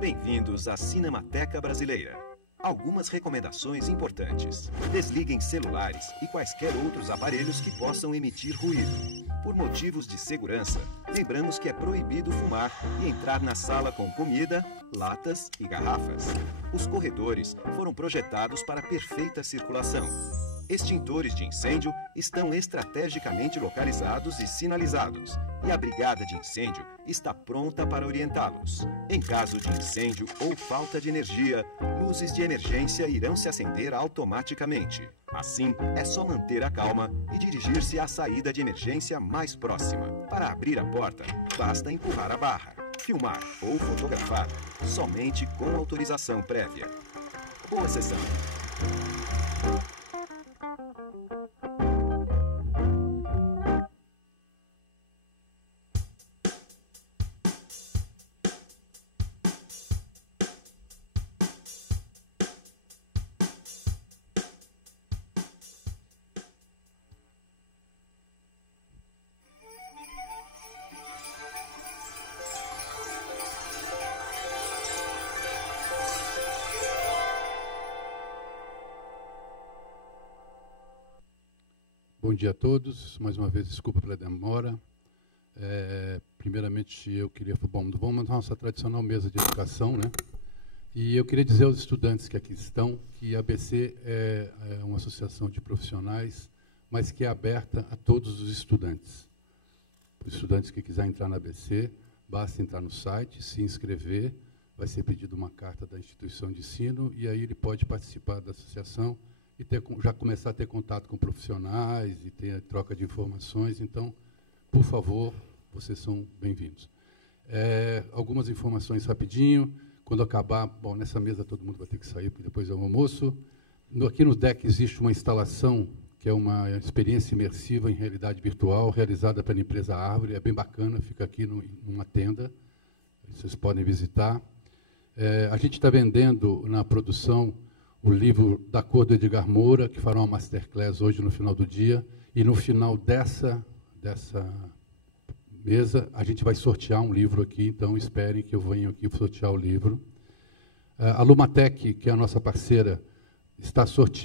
Bem-vindos à Cinemateca Brasileira. Algumas recomendações importantes. Desliguem celulares e quaisquer outros aparelhos que possam emitir ruído. Por motivos de segurança, lembramos que é proibido fumar e entrar na sala com comida, latas e garrafas. Os corredores foram projetados para perfeita circulação. Extintores de incêndio estão estrategicamente localizados e sinalizados, e a brigada de incêndio está pronta para orientá-los. Em caso de incêndio ou falta de energia, luzes de emergência irão se acender automaticamente. Assim, é só manter a calma e dirigir-se à saída de emergência mais próxima. Para abrir a porta, basta empurrar a barra. Filmar ou fotografar somente com autorização prévia. Boa sessão. Bom dia a todos. Mais uma vez, desculpa pela demora. Primeiramente, eu queria... vamos à nossa tradicional mesa de educação, né? E eu queria dizer aos estudantes que aqui estão que a ABC é uma associação de profissionais, mas que é aberta a todos os estudantes. Os estudantes que quiserem entrar na ABC, basta entrar no site, se inscrever, vai ser pedida uma carta da instituição de ensino, e aí ele pode participar da associação e já começar a ter contato com profissionais e ter troca de informações. Então, por favor, vocês são bem-vindos. Algumas informações rapidinho. Quando acabar, bom, nessa mesa todo mundo vai ter que sair, porque depois é o almoço. Aqui no deck existe uma instalação, que é uma experiência imersiva em realidade virtual, realizada pela empresa Árvore. É bem bacana, fica aqui numa tenda. Vocês podem visitar. A gente está vendendo na produção o livro Da Cor do Edgar Moura, que fará uma masterclass hoje no final do dia, e no final dessa mesa a gente vai sortear um livro aqui, então esperem que eu venha aqui sortear o livro. A Lumatec, que é a nossa parceira,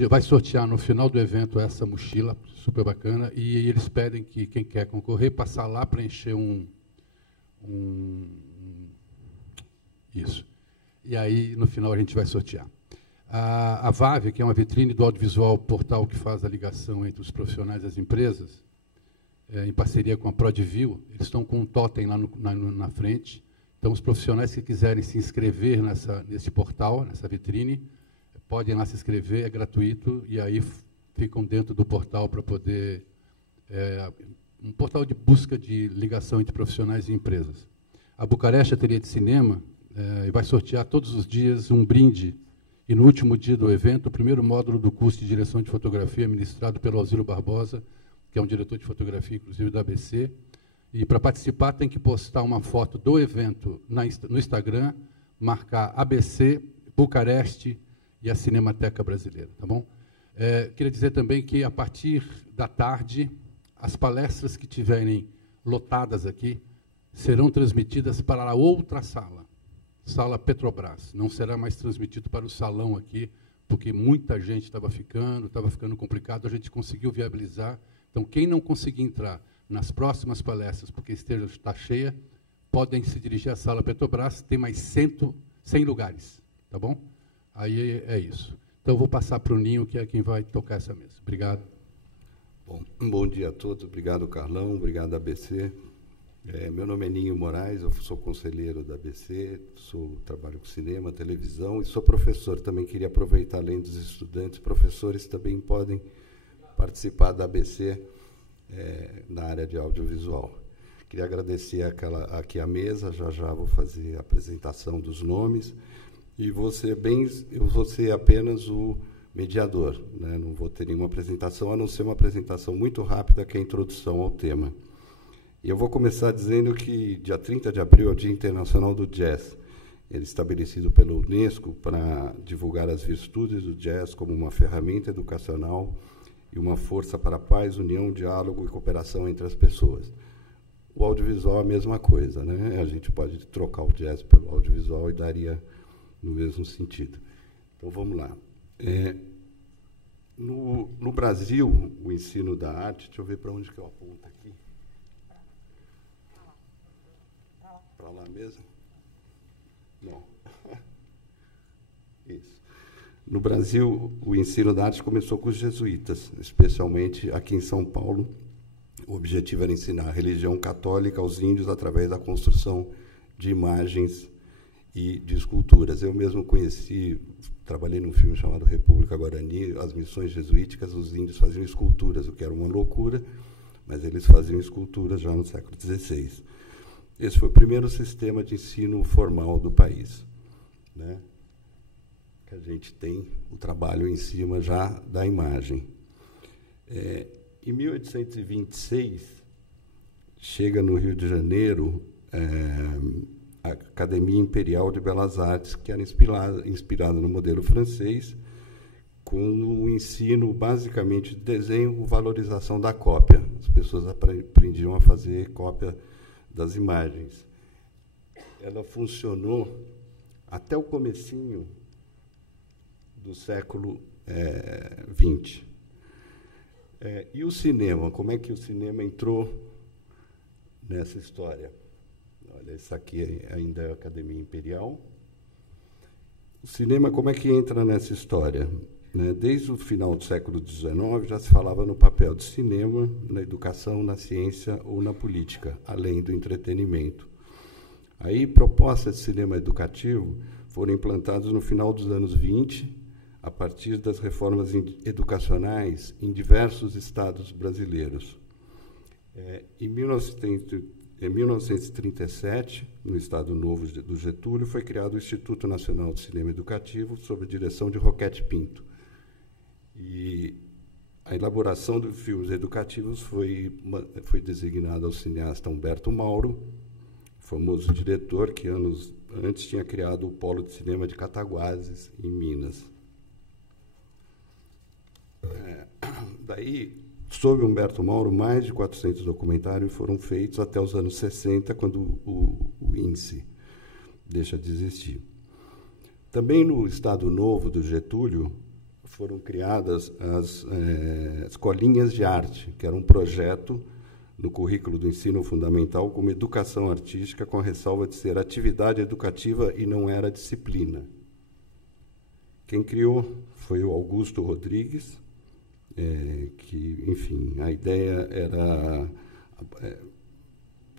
vai sortear no final do evento essa mochila, super bacana, e eles pedem que quem quer concorrer, passar lá, preencher isso. E aí, no final, a gente vai sortear. A VAV, que é uma vitrine do audiovisual portal que faz a ligação entre os profissionais e as empresas, em parceria com a Prodivil, eles estão com um totem lá na frente. Então, os profissionais que quiserem se inscrever nesse portal, nessa vitrine, podem lá se inscrever, é gratuito, e aí ficam dentro do portal para poder... um portal de busca de ligação entre profissionais e empresas. A Bucareste Ateliê de Cinema vai sortear todos os dias um brinde. E no último dia do evento, o primeiro módulo do curso de direção de fotografia, ministrado pelo Alziro Barbosa, que é um diretor de fotografia, inclusive, da ABC. E, para participar, tem que postar uma foto do evento no Instagram, marcar ABC, Bucareste e a Cinemateca Brasileira. Tá bom? Queria dizer também que, a partir da tarde, as palestras que tiverem lotadas aqui serão transmitidas para a outra sala. Sala Petrobras, não será mais transmitido para o salão aqui, porque muita gente estava ficando complicado, a gente conseguiu viabilizar. Então, quem não conseguir entrar nas próximas palestras, porque está cheia, podem se dirigir à Sala Petrobras, tem mais 100 lugares, tá bom? Aí é isso. Então, eu vou passar para o Ninho, que é quem vai tocar essa mesa. Obrigado. Bom dia a todos, obrigado, Carlão, obrigado, ABC. Meu nome é Ninho Moraes, eu sou conselheiro da ABC, trabalho com cinema, televisão e sou professor. Também queria aproveitar, além dos estudantes, professores também podem participar da ABC na área de audiovisual. Queria agradecer aqui a mesa, já vou fazer a apresentação dos nomes, e eu vou ser apenas o mediador, né? Não vou ter nenhuma apresentação, a não ser uma apresentação muito rápida, que é a introdução ao tema. E eu vou começar dizendo que dia 30 de abril é o Dia Internacional do Jazz. Ele é estabelecido pela Unesco para divulgar as virtudes do jazz como uma ferramenta educacional e uma força para a paz, união, diálogo e cooperação entre as pessoas. O audiovisual é a mesma coisa, né? A gente pode trocar o jazz pelo audiovisual e daria no mesmo sentido. Então, vamos lá. No Brasil, o ensino da arte... Deixa eu ver para onde que eu aponto aqui. Para lá mesmo? Não. Isso. No Brasil, o ensino da arte começou com os jesuítas, especialmente aqui em São Paulo. O objetivo era ensinar a religião católica aos índios através da construção de imagens e de esculturas. Eu mesmo conheci, trabalhei num filme chamado República Guarani, as missões jesuíticas, os índios faziam esculturas, o que era uma loucura, mas eles faziam esculturas já no século XVI. Esse foi o primeiro sistema de ensino formal do país, né? Que a gente tem o trabalho em cima já da imagem. Em 1826, chega no Rio de Janeiro a Academia Imperial de Belas Artes, que era inspirada no modelo francês, com o ensino, basicamente, de desenho com valorização da cópia. As pessoas aprendiam a fazer cópia das imagens. Ela funcionou até o comecinho do século XX. E o cinema? Como é que o cinema entrou nessa história? Olha, isso aqui ainda é a Academia Imperial. O cinema, como é que entra nessa história? Né? Desde o final do século XIX já se falava no papel do cinema na educação, na ciência ou na política, além do entretenimento. Aí, propostas de cinema educativo foram implantadas no final dos anos 20, a partir das reformas educacionais em diversos estados brasileiros. Em 1937, no Estado Novo do Getúlio, foi criado o Instituto Nacional de Cinema Educativo, sob a direção de Roquete Pinto. E a elaboração dos filmes educativos foi designada ao cineasta Humberto Mauro, famoso diretor que anos antes tinha criado o Polo de Cinema de Cataguases, em Minas. Daí, sob Humberto Mauro, mais de 400 documentários foram feitos até os anos 60, quando o índice deixa de existir. Também no Estado Novo do Getúlio foram criadas as escolinhas de arte, que era um projeto no currículo do ensino fundamental como educação artística, com a ressalva de ser atividade educativa e não era disciplina. Quem criou foi o Augusto Rodrigues, que, enfim, a ideia era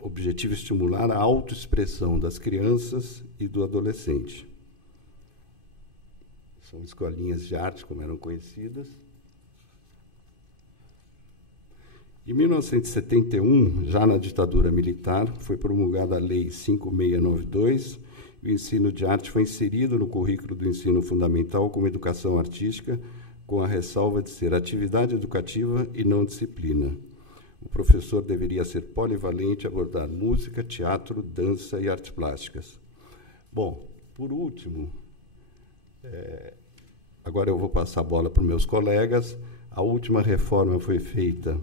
objetivo estimular a autoexpressão das crianças e do adolescente. São escolinhas de arte, como eram conhecidas. Em 1971, já na ditadura militar, foi promulgada a Lei 5692, e o ensino de arte foi inserido no currículo do ensino fundamental como educação artística, com a ressalva de ser atividade educativa e não disciplina. O professor deveria ser polivalente, abordar música, teatro, dança e artes plásticas. Bom, por último, agora eu vou passar a bola para os meus colegas. A última reforma foi feita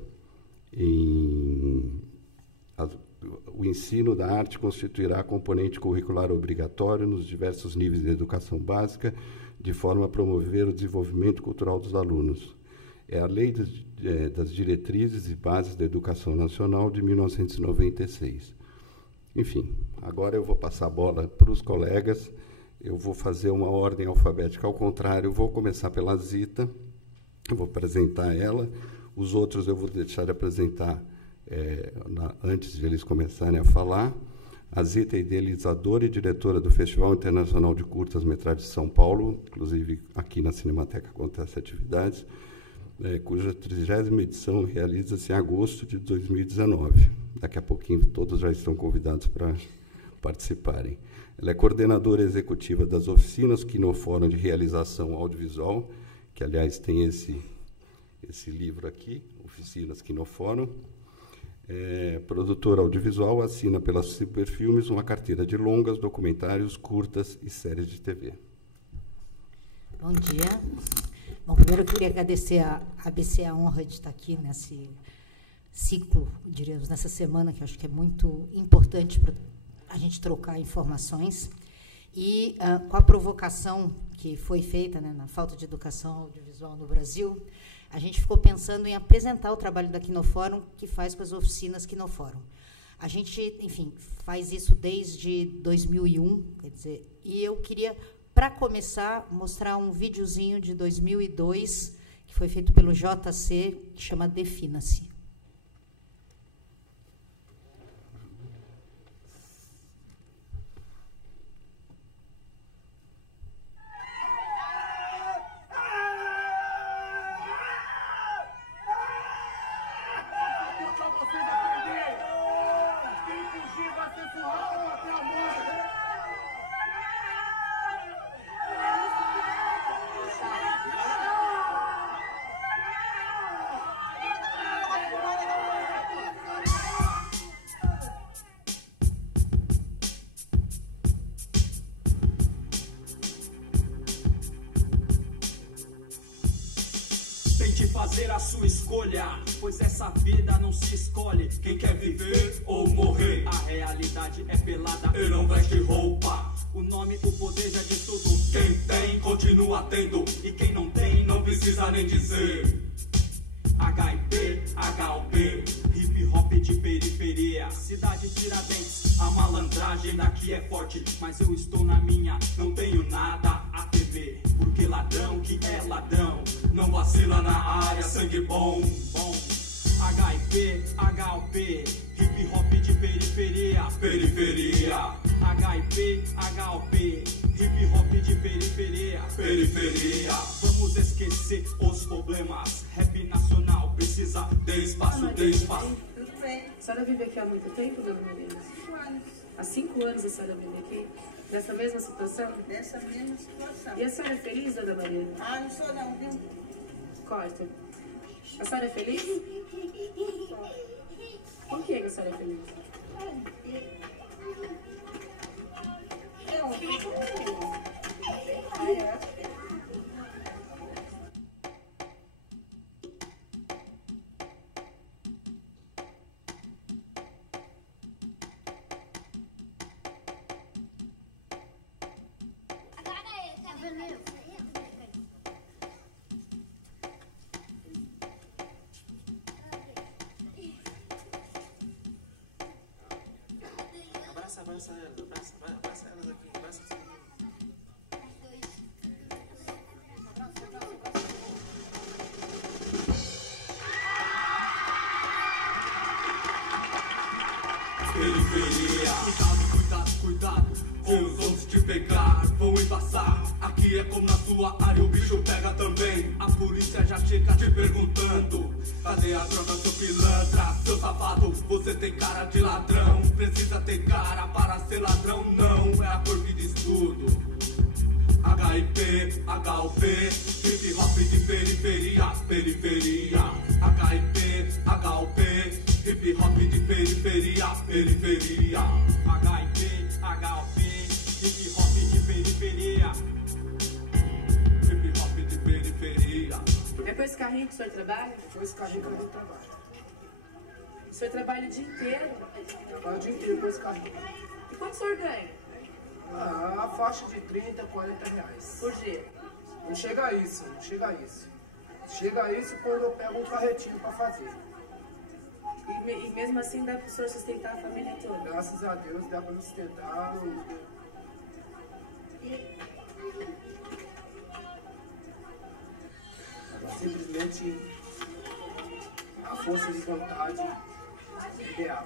o ensino da arte constituirá componente curricular obrigatório nos diversos níveis de educação básica, de forma a promover o desenvolvimento cultural dos alunos. É a Lei das Diretrizes e Bases da Educação Nacional de 1996. Enfim, agora eu vou passar a bola para os colegas. Eu vou fazer uma ordem alfabética ao contrário. Vou começar pela Zita, eu vou apresentar ela. Os outros eu vou deixar de apresentar antes de eles começarem a falar. A Zita é idealizadora e diretora do Festival Internacional de Curtas-Metragens de São Paulo, inclusive aqui na Cinemateca acontecem atividades, cuja 30ª edição realiza-se em agosto de 2019. Daqui a pouquinho todos já estão convidados para participarem. Ela é coordenadora executiva das oficinas Quinofórum de Realização Audiovisual, que, aliás, tem esse livro aqui, Oficinas Quinofórum. Produtora audiovisual, assina pela Superfilmes uma carteira de longas, documentários, curtas e séries de TV. Bom dia. Bom, primeiro eu queria agradecer à ABC a honra de estar aqui nesse ciclo, diríamos, nessa semana, que eu acho que é muito importante para a gente trocar informações. E com a provocação que foi feita, né, na falta de educação audiovisual no Brasil, a gente ficou pensando em apresentar o trabalho da Quinofórum, que faz com as oficinas Quinofórum. A gente, enfim, faz isso desde 2001, quer dizer, e eu queria, para começar, mostrar um videozinho de 2002, que foi feito pelo JC, que chama Defina-se. Fazer a sua escolha, pois essa vida não se escolhe. Quem quer viver ou morrer, a realidade é pelada e não veste roupa. O nome, o poder já diz tudo. Quem tem, continua tendo, e quem não tem, não precisa nem dizer. HIP, HOP, hip hop de periferia, cidade Tiradentes, a malandragem daqui é forte, mas eu estou na minha, não tenho nada a temer, porque ladrão que é ladrão, não vacila na área, sangue bom, bom. HIP, HOP, hip hop de periferia, periferia. HIP, HOP, hip hop de periferia, periferia. Vamos esquecer os problemas, rap nacional precisa de espaço, de espaço. Tudo bem. A senhora vive aqui há muito tempo, dona Maria? 5 anos. Há 5 anos a senhora vive aqui? Nessa mesma situação? Nessa mesma situação. E a senhora é feliz, dona Maria? Ah, não sou não, viu? Corta. A senhora é feliz? Por que a senhora é feliz? Abraça elas aqui, abraça elas aqui. Periferia, cuidado, cuidado, cuidado, ou vamos te pegar, vão embaçar. Aqui é como na sua área, o bicho pega também. A polícia já chega te perguntando: cadê a droga, seu pilantra, seu safado? Você tem cara de ladrão, precisa ter cara para ser ladrão. Não é a cor que diz tudo. HIP, HOP, hip hop de periferia, periferia. HIP, HOP, hip hop de periferia, periferia. HIP, HOP, hip hop de periferia, hip hop de periferia. É com esse carrinho que o senhor trabalha? Com esse carrinho que eu trabalho. O senhor trabalha o dia inteiro? Trabalho o dia inteiro com esse carrinho. E quanto o senhor ganha? A faixa de 30, 40 reais. Por dia? Não chega a isso, não chega a isso. Chega a isso quando eu pego um carretinho para fazer. E mesmo assim dá para o senhor sustentar a família toda? Graças a Deus dá para me sustentar. Simplesmente a força de vontade ideal.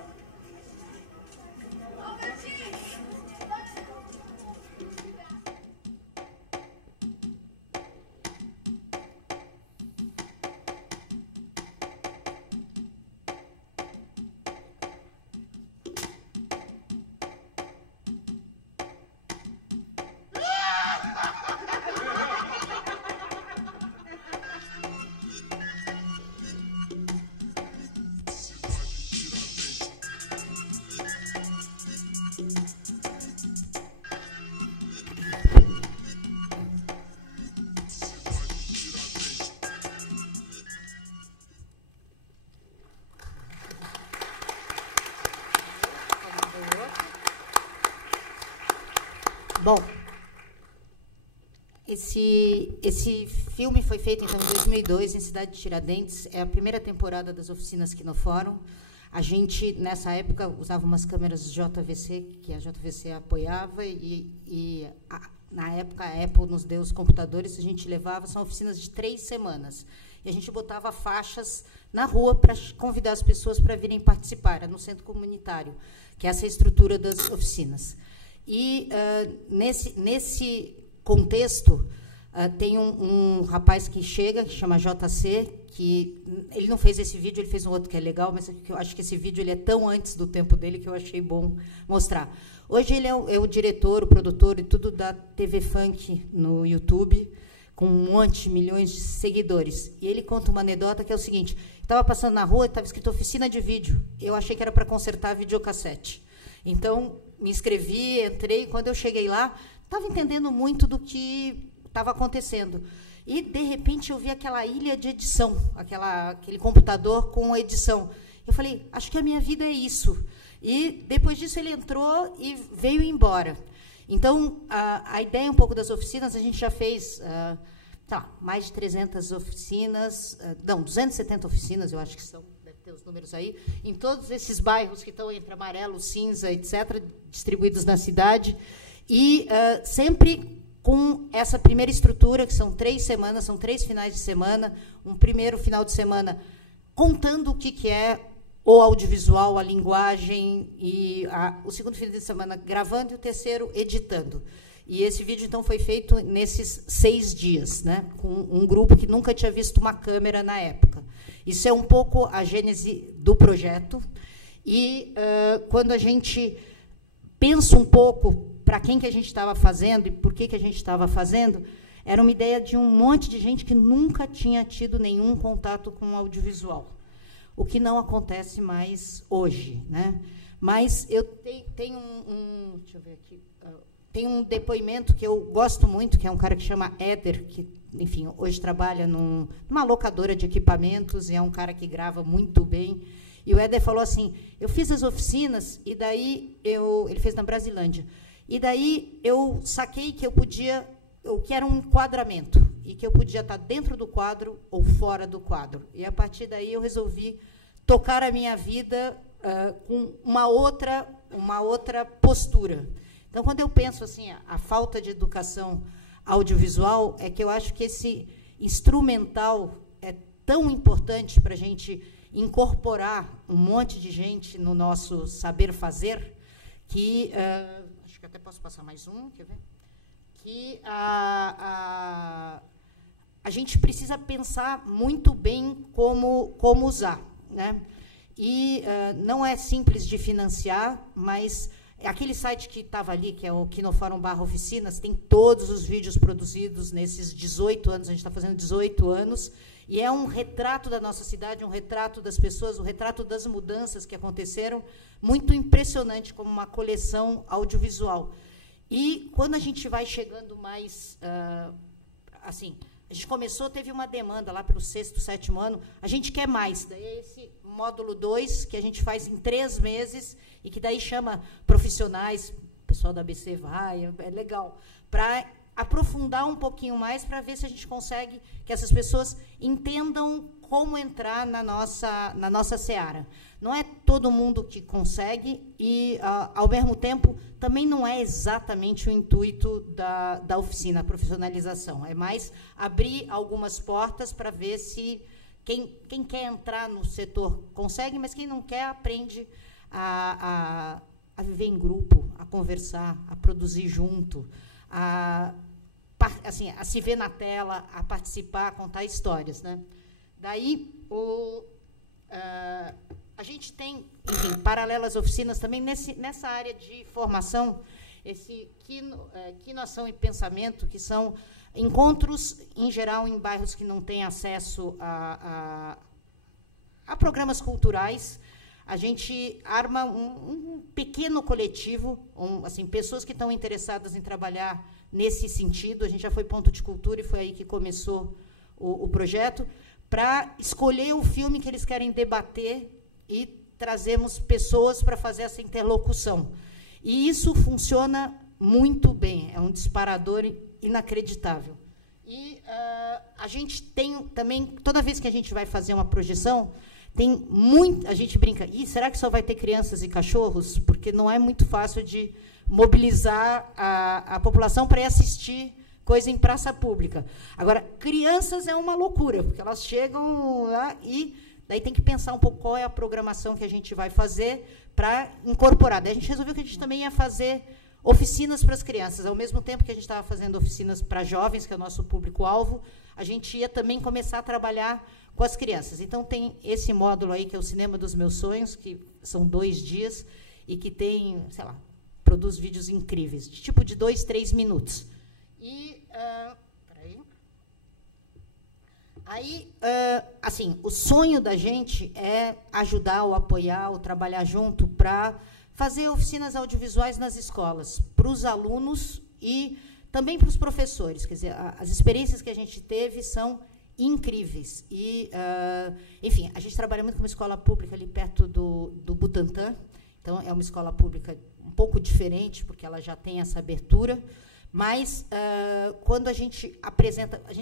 Bom, esse filme foi feito, então, em 2002, em Cidade de Tiradentes. É a primeira temporada das oficinas Quinofórum. A gente, nessa época, usava umas câmeras JVC, que a JVC apoiava, na época, a Apple nos deu os computadores, a gente levava, são oficinas de 3 semanas. E a gente botava faixas na rua para convidar as pessoas para virem participar, era no centro comunitário, que é essa estrutura das oficinas. E, nesse contexto, tem um rapaz que chega, que chama JC, que ele não fez esse vídeo, ele fez um outro que é legal, mas eu acho que esse vídeo ele é tão antes do tempo dele que eu achei bom mostrar. Hoje ele é o diretor, o produtor e tudo da TV Funk no YouTube, com um monte, milhões de seguidores. E ele conta uma anedota que é o seguinte: estava passando na rua e estava escrito oficina de vídeo. Eu achei que era para consertar videocassete. Então, me inscrevi, entrei, e quando eu cheguei lá, estava entendendo muito do que estava acontecendo. E, de repente, eu vi aquela ilha de edição, aquele computador com edição. Eu falei, acho que a minha vida é isso. E, depois disso, ele entrou e veio embora. Então, a ideia um pouco das oficinas, a gente já fez mais de 300 oficinas, 270 oficinas, eu acho que são, deve ter os números aí, em todos esses bairros que estão entre amarelo, cinza, etc., distribuídos na cidade, e sempre com essa primeira estrutura, que são 3 semanas, são 3 finais de semana, um primeiro final de semana contando o que é o audiovisual, a linguagem, e o segundo fim de semana gravando e o terceiro editando. E esse vídeo, então, foi feito nesses 6 dias, né, com um grupo que nunca tinha visto uma câmera na época. Isso é um pouco a gênese do projeto. E, quando a gente pensa um pouco para quem que a gente estava fazendo e por que a gente estava fazendo, era uma ideia de um monte de gente que nunca tinha tido nenhum contato com o audiovisual, o que não acontece mais hoje, né? Mas eu tenho deixa eu ver aqui, tem um depoimento que eu gosto muito, que é um cara que chama Éder, que, enfim, hoje trabalha numa locadora de equipamentos e é um cara que grava muito bem. E o Éder falou assim: eu fiz as oficinas e daí ele fez na Brasilândia. E daí eu saquei que que era um enquadramento, e que eu podia estar dentro do quadro ou fora do quadro. E, a partir daí, eu resolvi tocar a minha vida com uma outra postura. Então, quando eu penso assim, a falta de educação audiovisual, é que eu acho que esse instrumental é tão importante para a gente incorporar um monte de gente no nosso saber fazer, que... acho que até posso passar mais um, quer ver? Que a gente precisa pensar muito bem como usar, né? E não é simples de financiar, mas aquele site que estava ali, que é o Quinofórum/oficinas, tem todos os vídeos produzidos nesses 18 anos, a gente está fazendo 18 anos, e é um retrato da nossa cidade, um retrato das pessoas, um retrato das mudanças que aconteceram, muito impressionante, como uma coleção audiovisual. E, quando a gente vai chegando mais... assim, a gente começou, teve uma demanda lá pelo 6º, 7º ano, a gente quer mais. Daí é esse módulo 2, que a gente faz em 3 meses, e que daí chama profissionais, o pessoal da ABC vai, é legal, para aprofundar um pouquinho mais, para ver se a gente consegue que essas pessoas entendam como entrar na nossa seara. Não é todo mundo que consegue e, ao mesmo tempo, também não é exatamente o intuito da oficina, a profissionalização. É mais abrir algumas portas para ver se quem quer entrar no setor consegue, mas quem não quer aprende a viver em grupo, a conversar, a produzir junto, a se ver na tela, a participar, a contar histórias, né? Daí, a gente tem, enfim, paralelo às oficinas também, nessa área de formação, esse Quinoação e Pensamento, que são encontros, em geral, em bairros que não têm acesso a programas culturais. A gente arma um pequeno coletivo, assim, pessoas que estão interessadas em trabalhar nesse sentido. A gente já foi ponto de cultura e foi aí que começou o projeto, para escolher o filme que eles querem debater e trazemos pessoas para fazer essa interlocução. E isso funciona muito bem, é um disparador inacreditável. E a gente tem também, toda vez que a gente vai fazer uma projeção, tem muito, a gente brinca, será que só vai ter crianças e cachorros? Porque não é muito fácil de mobilizar a população para ir assistir coisa em praça pública. Agora, crianças é uma loucura, porque elas chegam lá e daí tem que pensar um pouco qual é a programação que a gente vai fazer para incorporar. Daí a gente resolveu que a gente também ia fazer oficinas para as crianças. Ao mesmo tempo que a gente estava fazendo oficinas para jovens, que é o nosso público-alvo, a gente ia também começar a trabalhar com as crianças. Então, tem esse módulo aí, que é o Cinema dos Meus Sonhos, que são 2 dias, e que tem, sei lá, produz vídeos incríveis, de tipo de 2, 3 minutos. E, assim, o sonho da gente é ajudar ou apoiar ou trabalhar junto para fazer oficinas audiovisuais nas escolas, para os alunos e também para os professores. Quer dizer, as experiências que a gente teve são incríveis. E, enfim, a gente trabalha muito com uma escola pública ali perto do Butantã. Então, é uma escola pública um pouco diferente, porque ela já tem essa abertura. Mas, quando a gente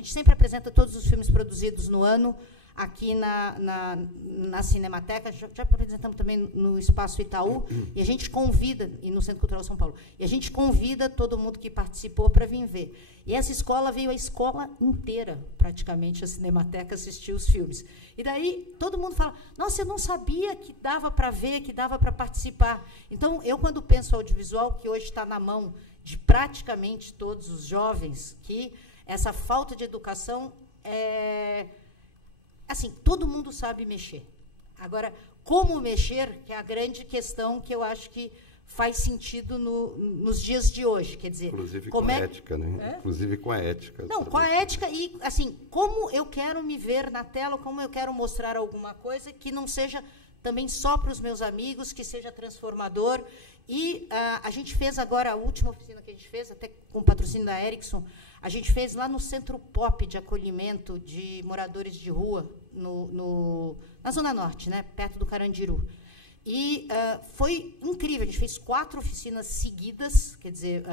sempre apresenta todos os filmes produzidos no ano aqui na Cinemateca, já apresentamos também no Espaço Itaú, e a gente convida, e no Centro Cultural São Paulo, e a gente convida todo mundo que participou para vir ver. E essa escola veio a escola inteira, praticamente, a Cinemateca, assistir os filmes. E daí todo mundo fala, nossa, eu não sabia que dava para ver, que dava para participar. Então, eu, quando penso audiovisual, que hoje está na mão de praticamente todos os jovens, que essa falta de educação é... Assim, todo mundo sabe mexer. Agora, como mexer, que é a grande questão que eu acho que faz sentido nos dias de hoje. Quer dizer, inclusive com a ética, né? Inclusive com a ética. Não, com a ética e, assim, como eu quero me ver na tela, como eu quero mostrar alguma coisa que não seja também só para os meus amigos, que seja transformador. E a gente fez agora, a última oficina que a gente fez, até com o patrocínio da Ericsson, a gente fez lá no Centro Pop de acolhimento de moradores de rua, na Zona Norte, né, perto do Carandiru. E foi incrível, a gente fez 4 oficinas seguidas, quer dizer,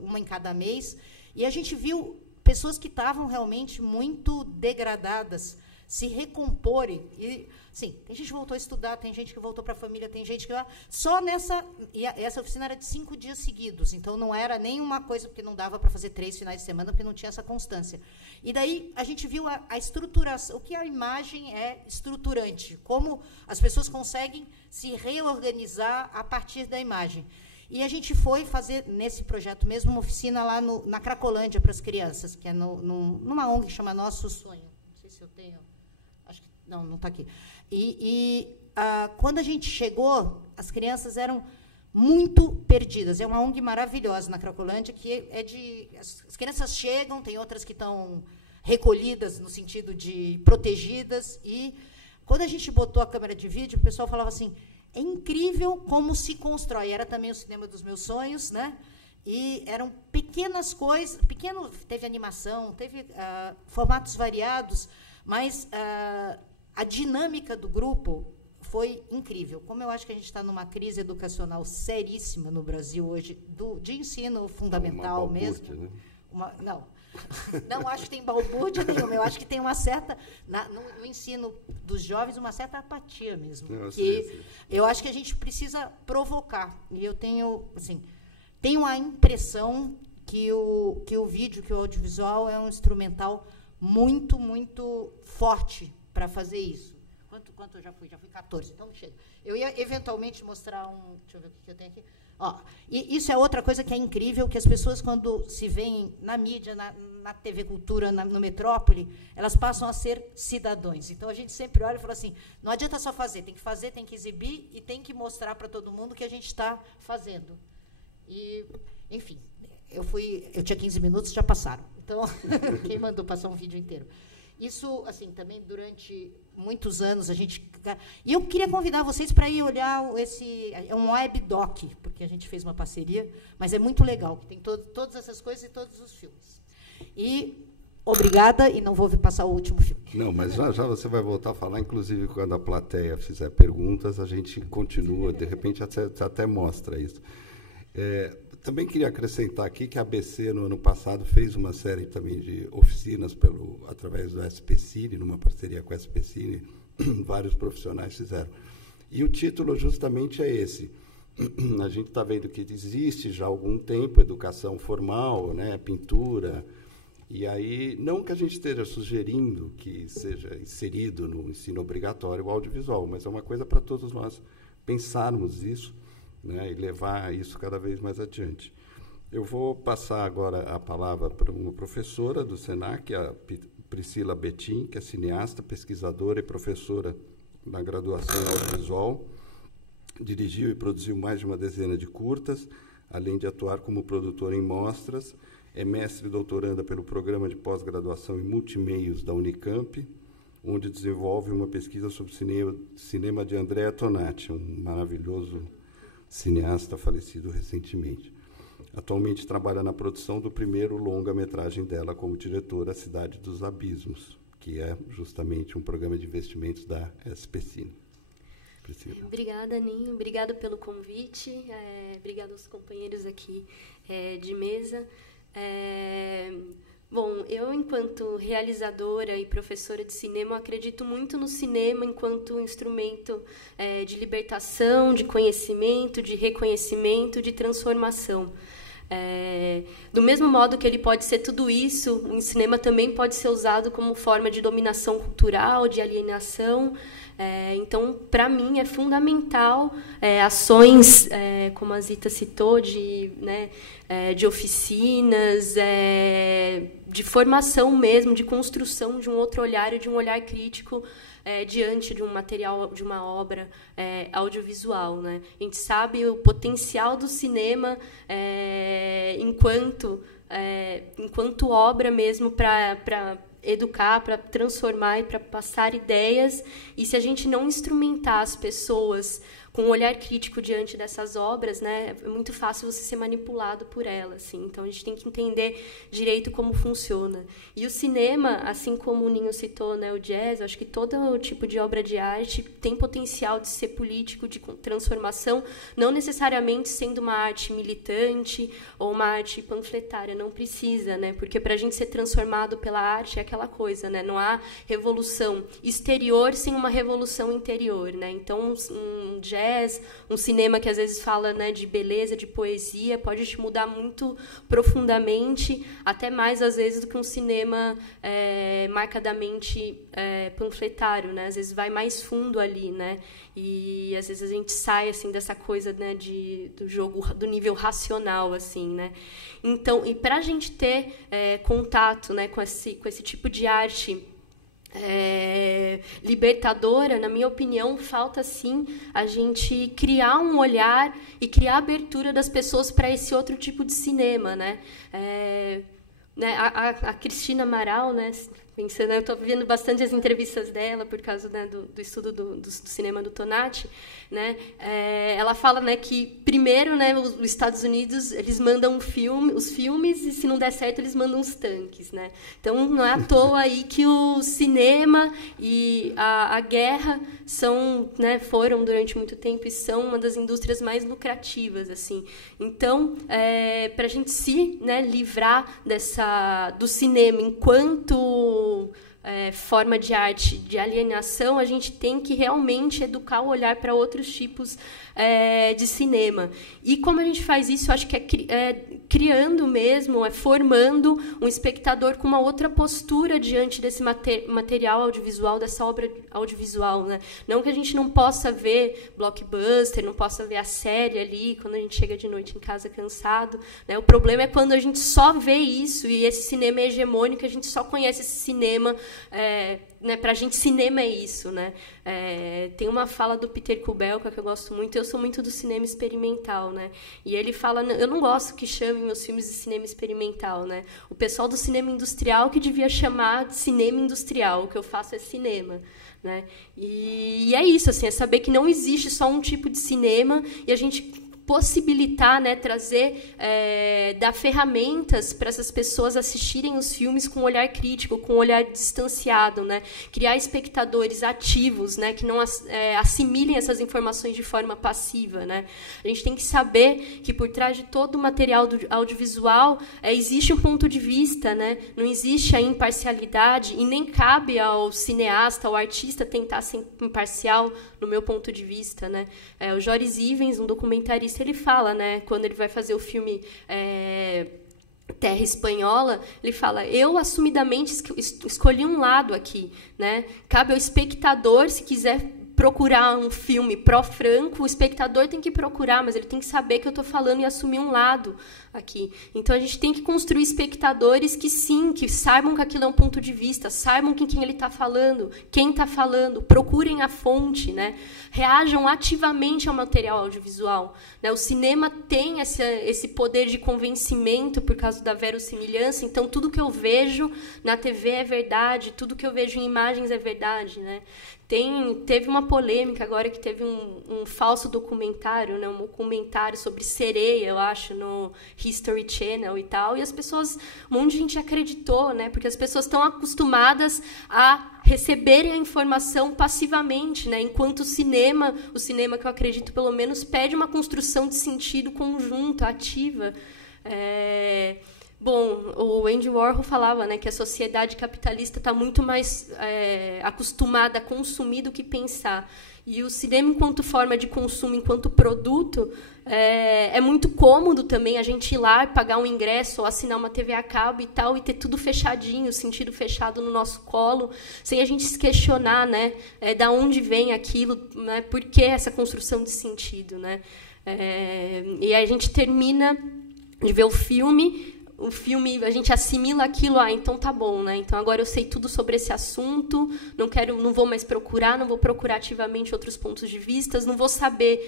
uma em cada mês, e a gente viu pessoas que estavam realmente muito degradadas se recomporem. E, sim, tem gente que voltou a estudar, tem gente que voltou para a família, tem gente que... Só nessa... E essa oficina era de 5 dias seguidos, então não era nenhuma coisa, porque não dava para fazer 3 finais de semana, porque não tinha essa constância. E daí a gente viu a estruturação, o que a imagem é estruturante, como as pessoas conseguem se reorganizar a partir da imagem. E a gente foi fazer, nesse projeto mesmo, uma oficina lá na Cracolândia para as crianças, que é numa ONG que chama Nosso Sonho. Não sei se eu tenho... Acho que não está aqui. Quando a gente chegou, as crianças eram muito perdidas. É uma ONG maravilhosa na Cracolândia, que é de... As crianças chegam, tem outras que estão recolhidas, no sentido de protegidas, e quando a gente botou a câmera de vídeo, o pessoal falava assim, é incrível como se constrói. Era também o Cinema dos Meus Sonhos, né? E eram pequenas coisas, teve animação, teve formatos variados, mas a dinâmica do grupo foi incrível. Como eu acho que a gente está numa crise educacional seríssima no Brasil hoje, de ensino fundamental uma mesmo. Né? Não acho que tem balbúrdia nenhuma. Eu acho que tem uma certa, no ensino dos jovens, uma certa apatia mesmo. Eu acho que a gente precisa provocar. E eu tenho a impressão que o vídeo, que o audiovisual é um instrumental muito, muito forte para fazer isso. Quanto eu já fui? Já fui 14, então chega. Eu ia eventualmente mostrar deixa eu ver o que eu tenho aqui. E isso é outra coisa que é incrível, que as pessoas, quando se veem na mídia, na TV Cultura, no Metrópole, elas passam a ser cidadãos. Então, a gente sempre olha e fala assim, não adianta só fazer, tem que exibir e tem que mostrar para todo mundo o que a gente está fazendo. E, enfim, eu tinha 15 minutos, já passaram. Então, quem mandou passar um vídeo inteiro? Isso, assim, também durante muitos anos a gente... E eu queria convidar vocês para ir olhar é um webdoc, porque a gente fez uma parceria, mas é muito legal, que tem todas essas coisas e todos os filmes. E obrigada, e não vou passar o último filme. Não, mas já você vai voltar a falar, inclusive quando a plateia fizer perguntas, a gente continua, de repente até mostra isso. também queria acrescentar aqui que a ABC, no ano passado, fez uma série também de oficinas através do SPCine, numa parceria com a SPCine, vários profissionais fizeram. E o título justamente é esse. A gente está vendo que existe já há algum tempo educação formal, né, pintura, e aí, não que a gente esteja sugerindo que seja inserido no ensino obrigatório o audiovisual, mas é uma coisa para todos nós pensarmos isso, né, e levar isso cada vez mais adiante. Eu vou passar agora a palavra para uma professora do SENAC, a Priscila Betim, que é cineasta, pesquisadora e professora na graduação em audiovisual. Dirigiu e produziu mais de uma dezena de curtas, além de atuar como produtora em mostras. É mestre e doutoranda pelo Programa de Pós-Graduação em Multimeios da Unicamp, onde desenvolve uma pesquisa sobre cinema de Andrea Tonati, um maravilhoso cineasta falecido recentemente. Atualmente trabalha na produção do primeiro longa-metragem dela como diretora, A Cidade dos Abismos, que é justamente um programa de investimentos da SPCine. Obrigada, Ninho. Obrigada pelo convite. Obrigada aos companheiros aqui de mesa. Bom, eu, enquanto realizadora e professora de cinema, acredito muito no cinema enquanto instrumento de libertação, de conhecimento, de reconhecimento, de transformação. Do mesmo modo que ele pode ser tudo isso, o cinema também pode ser usado como forma de dominação cultural, de alienação. Então, para mim, é fundamental ações, como a Zita citou, de oficinas, de formação mesmo, de construção de um outro olhar e de um olhar crítico diante de um material, de uma obra audiovisual, né? A gente sabe o potencial do cinema enquanto obra mesmo para educar, para transformar e para passar ideias. E se a gente não instrumentar as pessoas com um olhar crítico diante dessas obras, né, é muito fácil você ser manipulado por elas. Assim. Então, a gente tem que entender direito como funciona. E o cinema, assim como o Ninho citou, né, o jazz, eu acho que todo tipo de obra de arte tem potencial de ser político, de transformação, não necessariamente sendo uma arte militante ou uma arte panfletária, não precisa, né, porque para a gente ser transformado pela arte é aquela coisa, né, não há revolução exterior sem uma revolução interior. Né, então, um jazz, um cinema que às vezes fala, né, de beleza, de poesia, pode te mudar muito profundamente, até mais às vezes do que um cinema marcadamente panfletário, né? Às vezes vai mais fundo ali, né? E às vezes a gente sai assim dessa coisa, né, do jogo do nível racional, assim, né? Então, e para a gente ter contato, né, com esse tipo de arte libertadora, na minha opinião, falta sim a gente criar um olhar e criar abertura das pessoas para esse outro tipo de cinema, né? A Cristina Amaral, né? Pensando, eu estou vendo bastante as entrevistas dela por causa, né, do estudo do cinema do Tonati, né? Ela fala, né, que primeiro, né, os Estados Unidos eles mandam os filmes e se não der certo eles mandam os tanques, né? Então não é à toa aí que o cinema e a guerra foram durante muito tempo e são uma das indústrias mais lucrativas, assim. Então, para a gente se, né, livrar do cinema enquanto forma de arte de alienação, a gente tem que realmente educar o olhar para outros tipos de cinema. E como a gente faz isso, eu acho que criando mesmo, formando um espectador com uma outra postura diante desse material audiovisual, dessa obra audiovisual, né? Não que a gente não possa ver blockbuster, não possa ver a série ali, quando a gente chega de noite em casa cansado, né? O problema é quando a gente só vê isso, e esse cinema é hegemônico, a gente só conhece esse cinema... né, para a gente, cinema é isso, né? Tem uma fala do Peter Kubelka que eu gosto muito. Eu sou muito do cinema experimental, né? E ele fala, eu não gosto que chamem meus filmes de cinema experimental, né? O pessoal do cinema industrial que devia chamar de cinema industrial. O que eu faço é cinema, né? E é isso, assim, é saber que não existe só um tipo de cinema e a gente possibilitar, né, trazer, dar ferramentas para essas pessoas assistirem os filmes com um olhar crítico, com um olhar distanciado, né, criar espectadores ativos, né, que não assimilem essas informações de forma passiva, né. A gente tem que saber que por trás de todo o material audiovisual existe um ponto de vista, né, não existe a imparcialidade e nem cabe ao cineasta, ao artista tentar ser imparcial, no meu ponto de vista, né. O Joris Ivens, um documentarista, ele fala, né, quando ele vai fazer o filme Terra Espanhola, ele fala: eu assumidamente escolhi um lado aqui, né? Cabe ao espectador, se quiser procurar um filme pró-Franco, o espectador tem que procurar, mas ele tem que saber que eu estou falando e assumir um lado aqui. Então, a gente tem que construir espectadores que, sim, que saibam que aquilo é um ponto de vista, saibam com quem ele está falando, quem está falando, procurem a fonte, né? Reajam ativamente ao material audiovisual, né? O cinema tem esse poder de convencimento por causa da verossimilhança, então, tudo que eu vejo na TV é verdade, tudo que eu vejo em imagens é verdade, né? Teve uma polêmica agora que teve um falso documentário, né, um documentário sobre sereia, eu acho, no History Channel e tal, e um monte de gente acreditou, né, porque as pessoas estão acostumadas a receberem a informação passivamente, né, enquanto o cinema que eu acredito pelo menos pede uma construção de sentido conjunto, ativa. Bom, o Andy Warhol falava, né, que a sociedade capitalista está muito mais acostumada a consumir do que pensar. E o cinema, enquanto forma de consumo, enquanto produto, é muito cômodo também a gente ir lá e pagar um ingresso ou assinar uma TV a cabo e tal, e ter tudo fechadinho, sentido fechado no nosso colo, sem a gente se questionar, né, da onde vem aquilo, né, por que essa construção de sentido, né? E aí a gente termina de ver o filme, a gente assimila aquilo, então tá bom, né? Então agora eu sei tudo sobre esse assunto, não vou mais procurar, não vou procurar ativamente outros pontos de vista, não vou saber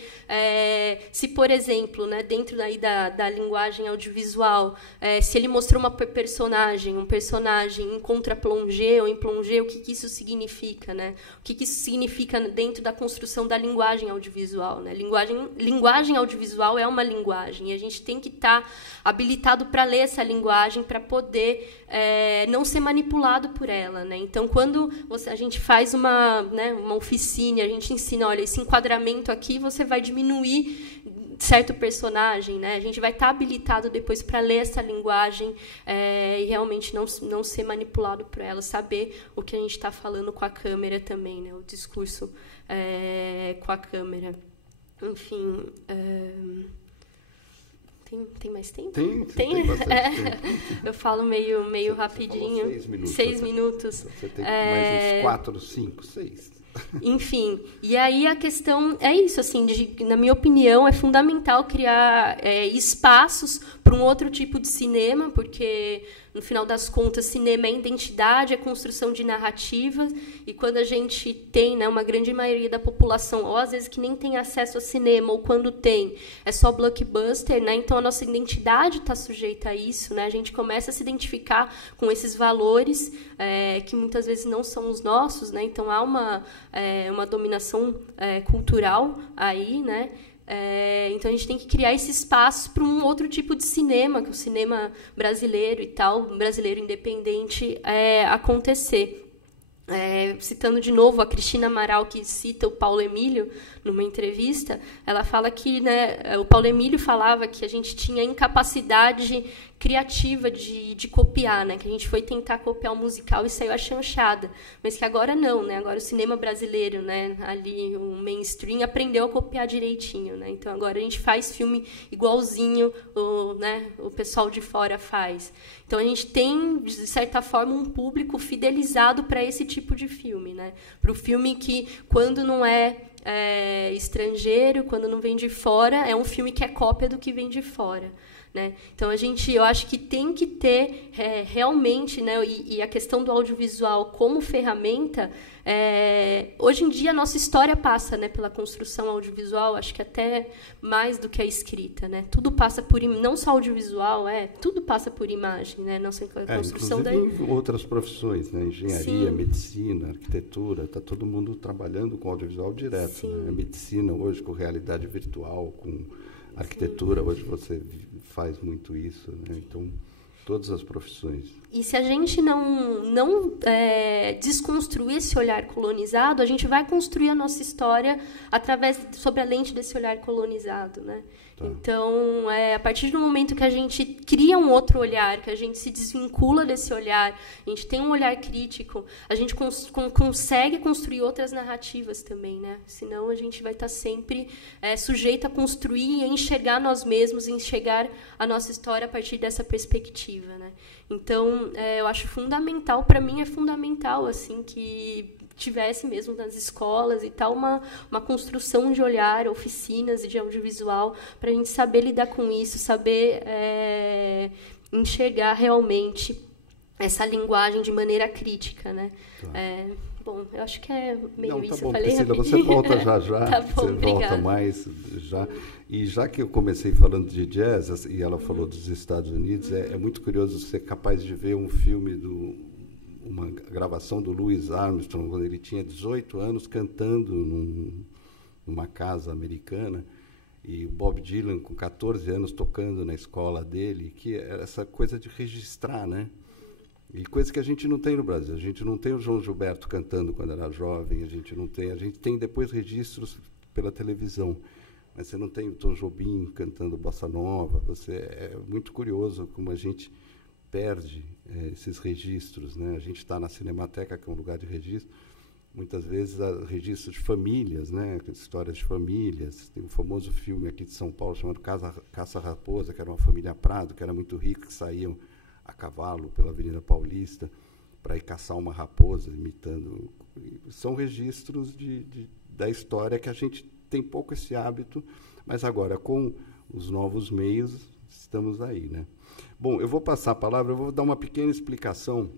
se, por exemplo, né, dentro daí da linguagem audiovisual, se ele mostrou um personagem em contra-plongé ou em plongé, o que isso significa, né? O que isso significa dentro da construção da linguagem audiovisual, né? Linguagem audiovisual é uma linguagem, e a gente tem que estar habilitado para ler essa linguagem, para poder não ser manipulado por ela, né? Então, quando a gente faz uma oficina, a gente ensina, olha, esse enquadramento aqui você vai diminuir certo personagem, né? A gente vai estar habilitado depois para ler essa linguagem e realmente não ser manipulado por ela, saber o que a gente está falando com a câmera também, né? O discurso com a câmera. Enfim... Tem mais tempo? Tem bastante tempo. Eu falo meio rapidinho. 6 minutos. Você tem mais uns 4, 5, 6. Enfim, e aí a questão é isso, assim, na minha opinião, é fundamental criar espaços para um outro tipo de cinema, porque, no final das contas, cinema é identidade, é construção de narrativa, e quando a gente tem, né, uma grande maioria da população, ou às vezes que nem tem acesso a cinema, ou quando tem, é só blockbuster, né, então a nossa identidade está sujeita a isso, né, a gente começa a se identificar com esses valores que muitas vezes não são os nossos, né, então há uma dominação cultural aí, né. Então a gente tem que criar esse espaço para um outro tipo de cinema, que é o cinema brasileiro e tal, brasileiro independente, acontecer. Citando de novo a Cristina Amaral, que cita o Paulo Emílio numa entrevista, ela fala que, né, o Paulo Emílio falava que a gente tinha incapacidade criativa de copiar, né, que a gente foi tentar copiar o musical e saiu a chanchada, mas que agora não, né, agora o cinema brasileiro, né, ali o mainstream aprendeu a copiar direitinho, né, então agora a gente faz filme igualzinho o pessoal de fora faz. Então a gente tem, de certa forma, um público fidelizado para esse tipo de filme, né, para o filme que, quando não é estrangeiro, quando não vem de fora, é um filme que é cópia do que vem de fora, né? Então eu acho que tem que ter realmente, né, e a questão do audiovisual como ferramenta, hoje em dia a nossa história passa, né, pela construção audiovisual, acho que até mais do que a escrita, né? Tudo passa por não só audiovisual, tudo passa por imagem, né? Nossa construção inclusive em outras profissões, né? Engenharia, sim, medicina, arquitetura, está todo mundo trabalhando com audiovisual direto, né? A medicina hoje com realidade virtual, com arquitetura, hoje você faz muito isso, né? Então, todas as profissões. E se a gente não desconstruir esse olhar colonizado, a gente vai construir a nossa história sob a lente desse olhar colonizado, né? Tá. Então, a partir do momento que a gente cria um outro olhar, que a gente se desvincula desse olhar, a gente tem um olhar crítico, a gente consegue construir outras narrativas também, né? Senão a gente vai estar sempre sujeito a construir e a enxergar nós mesmos, enxergar a nossa história a partir dessa perspectiva, né? Então, eu acho fundamental, para mim é fundamental, assim, que tivesse mesmo nas escolas e tal uma construção de olhar, oficinas de audiovisual, para a gente saber lidar com isso, saber enxergar realmente essa linguagem de maneira crítica, né? Tá. Bom, eu acho que é meio isso. Bom, eu falei Priscila, rapidinho. você volta já, Tá bom, você obrigada. volta mais já. E já que eu comecei falando de jazz, e ela falou dos Estados Unidos, é muito curioso ser capaz de ver um filme uma gravação do Louis Armstrong, quando ele tinha 18 anos, cantando numa casa americana, e o Bob Dylan, com 14 anos, tocando na escola dele, que era essa coisa de registrar, né? E coisa que a gente não tem no Brasil. A gente não tem o João Gilberto cantando quando era jovem, a gente tem depois registros pela televisão, mas você não tem o Tom Jobim cantando bossa nova. É muito curioso como a gente perde esses registros, né? A gente está na Cinemateca, que é um lugar de registro, muitas vezes registros de famílias, né? Histórias de famílias. Tem um famoso filme aqui de São Paulo chamado Caça-Raposa, que era uma família Prado, que era muito rica, que saíam a cavalo pela Avenida Paulista para ir caçar uma raposa, imitando. São registros da história que a gente tem pouco esse hábito, mas agora, com os novos meios, estamos aí, né? Bom, eu vou passar a palavra, eu vou dar uma pequena explicação,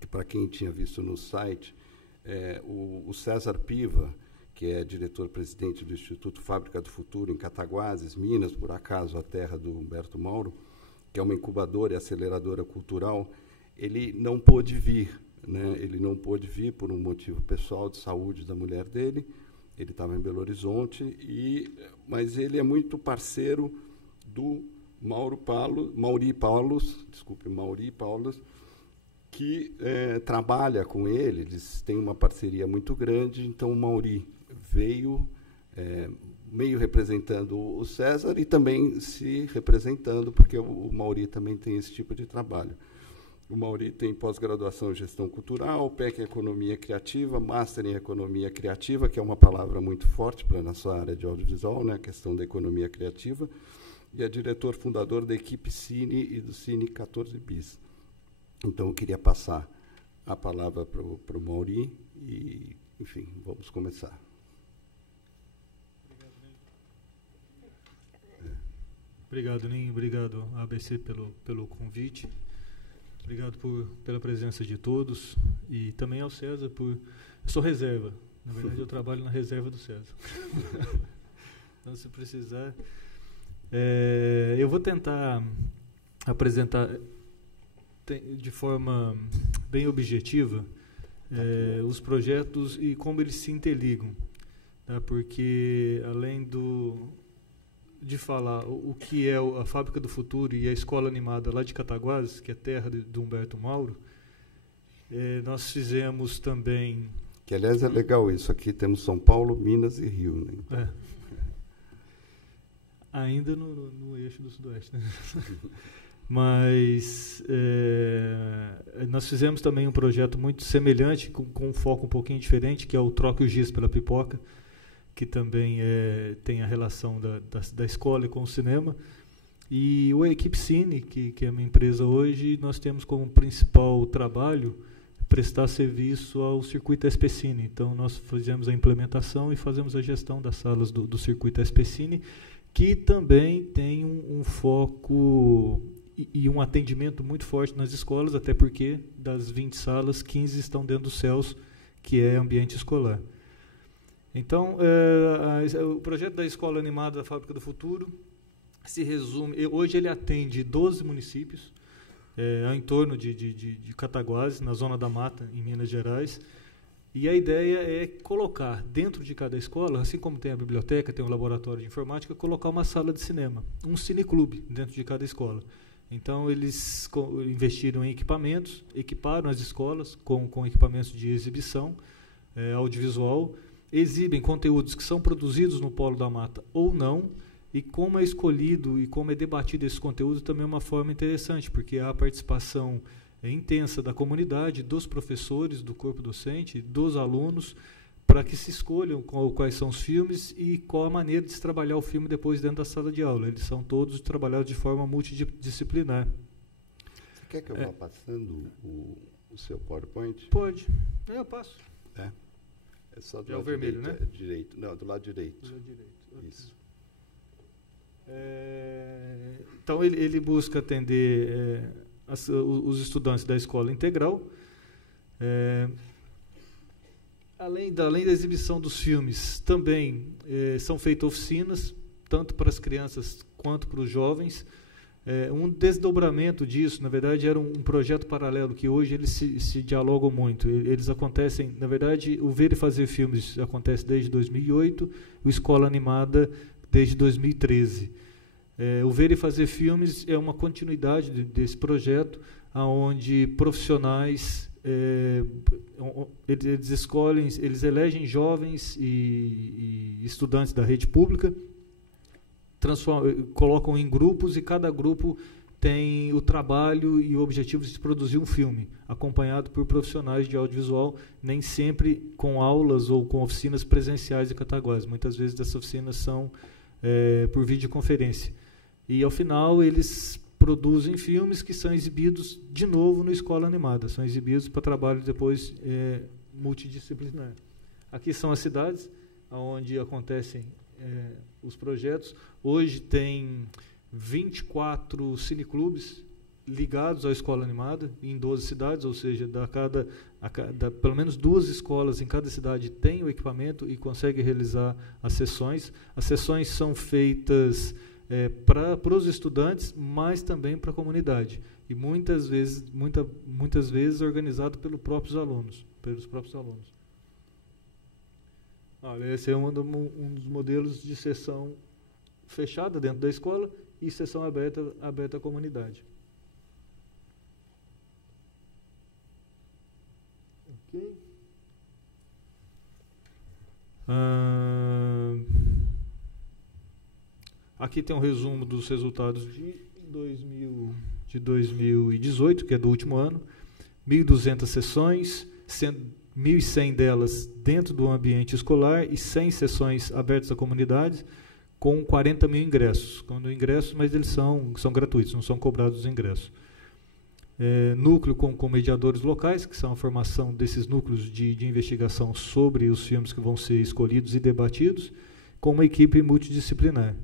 que para quem tinha visto no site, o César Piva, que é diretor-presidente do Instituto Fábrica do Futuro, em Cataguases, Minas, por acaso a terra do Humberto Mauro, que é uma incubadora e aceleradora cultural, ele não pôde vir, né? Ele não pôde vir por um motivo pessoal de saúde da mulher dele. Ele estava em Belo Horizonte, mas ele é muito parceiro do Mauri Paulos, que trabalha com ele. Eles têm uma parceria muito grande, então o Mauri veio meio representando o César e também se representando, porque o Mauri também tem esse tipo de trabalho. O Mauri tem pós-graduação em Gestão Cultural, PEC em Economia Criativa, Master em Economia Criativa, que é uma palavra muito forte para a nossa área de audiovisual, né, a questão da economia criativa, e é diretor fundador da equipe Cine e do Cine 14 Bis. Então, eu queria passar a palavra para o Mauri e, enfim, vamos começar. Obrigado, Ninho. Obrigado, ABC, pelo convite. Obrigado pela presença de todos. E também ao César por... Eu sou reserva. Na verdade, eu trabalho na reserva do César. Então, se precisar... eu vou tentar apresentar de forma bem objetiva os projetos e como eles se interligam. Tá? Porque, além de falar o que é a Fábrica do Futuro e a Escola Animada lá de Cataguases, que é terra do Humberto Mauro, nós fizemos também... Que, aliás, é legal isso. Aqui temos São Paulo, Minas e Rio. Né? Ainda no eixo do Sudoeste. Né? Mas nós fizemos também um projeto muito semelhante, com um foco um pouquinho diferente, que é o Troque o Giz pela Pipoca, que também tem a relação da escola e com o cinema. E a Equipe Cine, que é a minha empresa hoje, nós temos como principal trabalho prestar serviço ao Circuito SP Cine. Então, nós fizemos a implementação e fazemos a gestão das salas do Circuito SP Cine, que também tem um foco e um atendimento muito forte nas escolas, até porque das 20 salas, 15 estão dentro dos CELS, que é ambiente escolar. Então, o projeto da Escola Animada da Fábrica do Futuro se resume... Hoje ele atende 12 municípios, em torno de Cataguases, na Zona da Mata, em Minas Gerais, E a ideia é colocar dentro de cada escola, assim como tem a biblioteca, tem um laboratório de informática, colocar uma sala de cinema, um cineclube dentro de cada escola. Então, eles investiram em equipamentos, equiparam as escolas com equipamentos de exibição audiovisual, exibem conteúdos que são produzidos no Polo da Mata ou não, e como é escolhido e como é debatido esse conteúdo também é uma forma interessante, porque há a participação intensa da comunidade, dos professores, do corpo docente, dos alunos, para que se escolham quais são os filmes e qual a maneira de se trabalhar o filme depois dentro da sala de aula. Eles são todos trabalhados de forma multidisciplinar. Você quer que eu vá passando o seu PowerPoint? Pode. Eu passo. É só do lado lado vermelho, direito, né? Direito. Não, do lado direito. Do lado direito. Isso. Então, ele busca atender os estudantes da escola integral. Além da exibição dos filmes, também são feitas oficinas, tanto para as crianças quanto para os jovens. Um desdobramento disso, na verdade, era um projeto paralelo, que hoje eles se dialogam muito. Eles acontecem, na verdade, o Ver e Fazer Filmes acontece desde 2008, o Escola Animada desde 2013. O Ver e Fazer Filmes é uma continuidade desse projeto, onde profissionais, eles elegem jovens e estudantes da rede pública, colocam em grupos, e cada grupo tem o trabalho e o objetivo de produzir um filme, acompanhado por profissionais de audiovisual, nem sempre com aulas ou com oficinas presenciais de Cataguases. Muitas vezes essas oficinas são por videoconferência. E, ao final, eles produzem filmes que são exibidos de novo no Escola Animada, são exibidos para trabalho depois multidisciplinar. Aqui são as cidades onde acontecem os projetos. Hoje tem 24 cineclubes ligados à Escola Animada em 12 cidades, ou seja, pelo menos 2 escolas em cada cidade têm o equipamento e conseguem realizar as sessões. As sessões são feitas para os estudantes, mas também para a comunidade, e muitas vezes organizado pelos próprios alunos. Esse é um dos modelos de sessão fechada dentro da escola e sessão aberta à comunidade. Ok. Aqui tem um resumo dos resultados de 2018, que é do último ano. 1.200 sessões, 1.100 delas dentro do ambiente escolar e 100 sessões abertas à comunidade, com 40 mil ingressos. Mas eles são gratuitos, não são cobrados os ingressos. Núcleo com mediadores locais, que são a formação desses núcleos de investigação sobre os filmes que vão ser escolhidos e debatidos, com uma equipe multidisciplinar.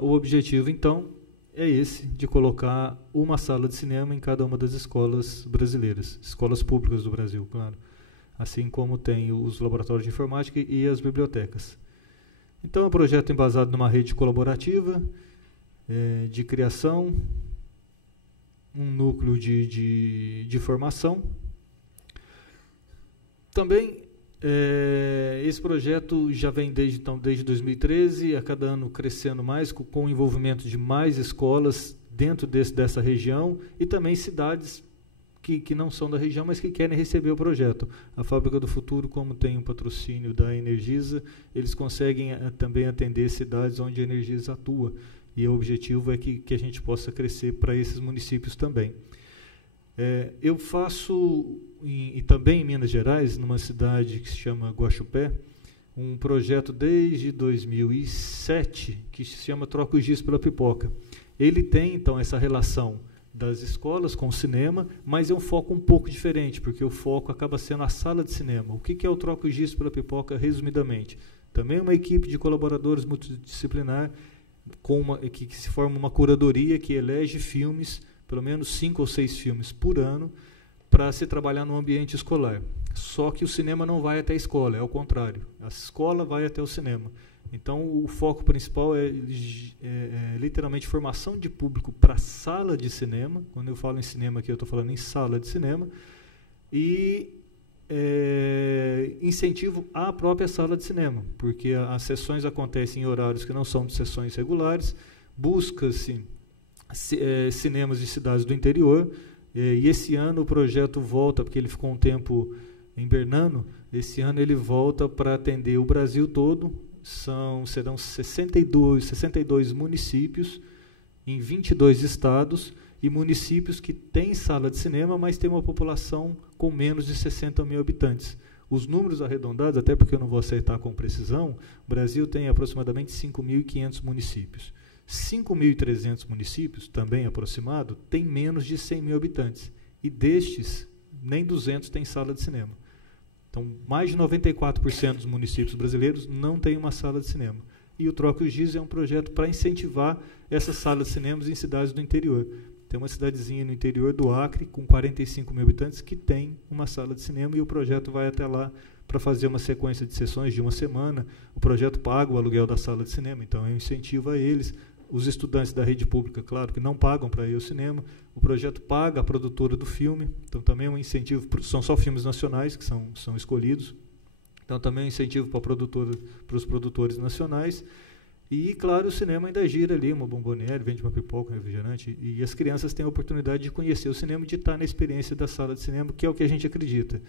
O objetivo, então, é esse, de colocar uma sala de cinema em cada uma das escolas brasileiras, escolas públicas do Brasil, claro, assim como tem os laboratórios de informática e as bibliotecas. Então, é um projeto embasado numa rede colaborativa, de criação, um núcleo de formação. Também, esse projeto já vem desde 2013, a cada ano crescendo mais, com o envolvimento de mais escolas dentro dessa região, e também cidades que não são da região, mas que querem receber o projeto. A Fábrica do Futuro, como tem um patrocínio da Energisa, eles conseguem também atender cidades onde a Energisa atua, e o objetivo é que a gente possa crescer para esses municípios também. Eu faço, também em Minas Gerais, numa cidade que se chama Guaxupé, um projeto desde 2007, que se chama Troca o Giz pela Pipoca. Ele tem, então, essa relação das escolas com o cinema, mas é um foco um pouco diferente, porque o foco acaba sendo a sala de cinema. O que é o Troca o Giz pela Pipoca, resumidamente? Também uma equipe de colaboradores multidisciplinar, que se forma uma curadoria que elege filmes, pelo menos 5 ou 6 filmes por ano, para se trabalhar no ambiente escolar. Só que o cinema não vai até a escola, é o contrário. A escola vai até o cinema. Então, o foco principal é literalmente formação de público para a sala de cinema. Quando eu falo em cinema aqui, eu estou falando em sala de cinema. e incentivo à própria sala de cinema, porque as sessões acontecem em horários que não são de sessões regulares, busca-se cinemas de cidades do interior, e esse ano o projeto volta, porque ele ficou um tempo hibernando, esse ano ele volta para atender o Brasil todo, serão 62 municípios em 22 estados, e municípios que têm sala de cinema, mas têm uma população com menos de 60 mil habitantes. Os números arredondados, até porque eu não vou acertar com precisão, o Brasil tem aproximadamente 5.500 municípios. 5.300 municípios, também aproximado, tem menos de 100 mil habitantes. E destes, nem 200 têm sala de cinema. Então, mais de 94% dos municípios brasileiros não têm uma sala de cinema. E o Troca o Giz é um projeto para incentivar essas salas de cinemas em cidades do interior. Tem uma cidadezinha no interior do Acre, com 45 mil habitantes, que tem uma sala de cinema, e o projeto vai até lá para fazer uma sequência de sessões de uma semana. O projeto paga o aluguel da sala de cinema, então é um incentivo a eles. Os estudantes da rede pública, claro, que não pagam para ir ao cinema. O projeto paga a produtora do filme, então também é um incentivo. São só filmes nacionais que são escolhidos. Então também é um incentivo para os produtores nacionais. E, claro, o cinema ainda gira ali, uma bomboniere, vende uma pipoca, um refrigerante, e as crianças têm a oportunidade de conhecer o cinema e de estar na experiência da sala de cinema, que é o que a gente acredita.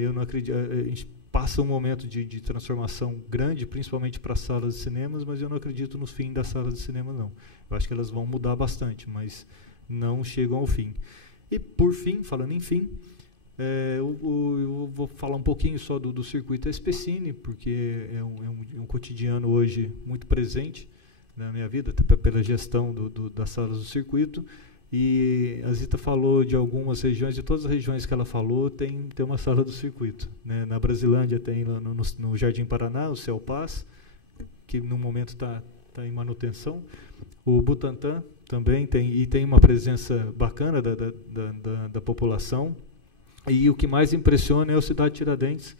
Eu não acredito, a gente passa um momento de transformação grande, principalmente para as salas de cinemas, mas eu não acredito no fim das salas de cinema, não. Eu acho que elas vão mudar bastante, mas não chegam ao fim. E, por fim, falando em fim, eu vou falar um pouquinho só do circuito SPCine, porque é um cotidiano hoje muito presente na minha vida, pela gestão das salas do circuito. E a Zita falou de algumas regiões, de todas as regiões que ela falou, tem uma sala do circuito. Né? Na Brasilândia tem no Jardim Paraná, o Céu Paz, que no momento está em manutenção. O Butantã também tem uma presença bacana da população. E o que mais impressiona é o Cidade Tiradentes,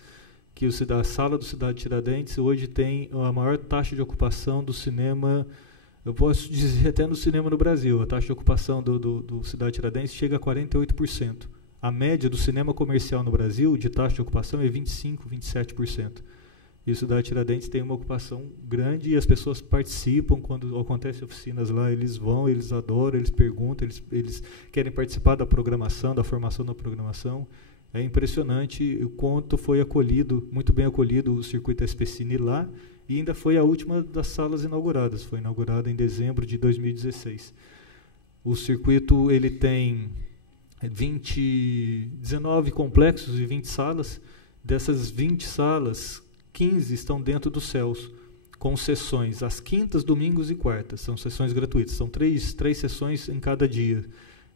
que a sala do Cidade Tiradentes hoje tem a maior taxa de ocupação do cinema, eu posso dizer até no cinema no Brasil. A taxa de ocupação do Cidade Tiradentes chega a 48%. A média do cinema comercial no Brasil, de taxa de ocupação, é 25%, 27%. E o Cidade Tiradentes tem uma ocupação grande e as pessoas participam. Quando acontecem oficinas lá, eles vão, eles adoram, eles perguntam, eles querem participar da programação, da formação da programação. É impressionante o quanto foi acolhido, muito bem acolhido o circuito SPCine lá, e ainda foi a última das salas inauguradas. Foi inaugurada em dezembro de 2016. O circuito ele tem 19 complexos e 20 salas. Dessas 20 salas, 15 estão dentro dos céus, com sessões às quintas, domingos e quartas. São sessões gratuitas. São três sessões em cada dia.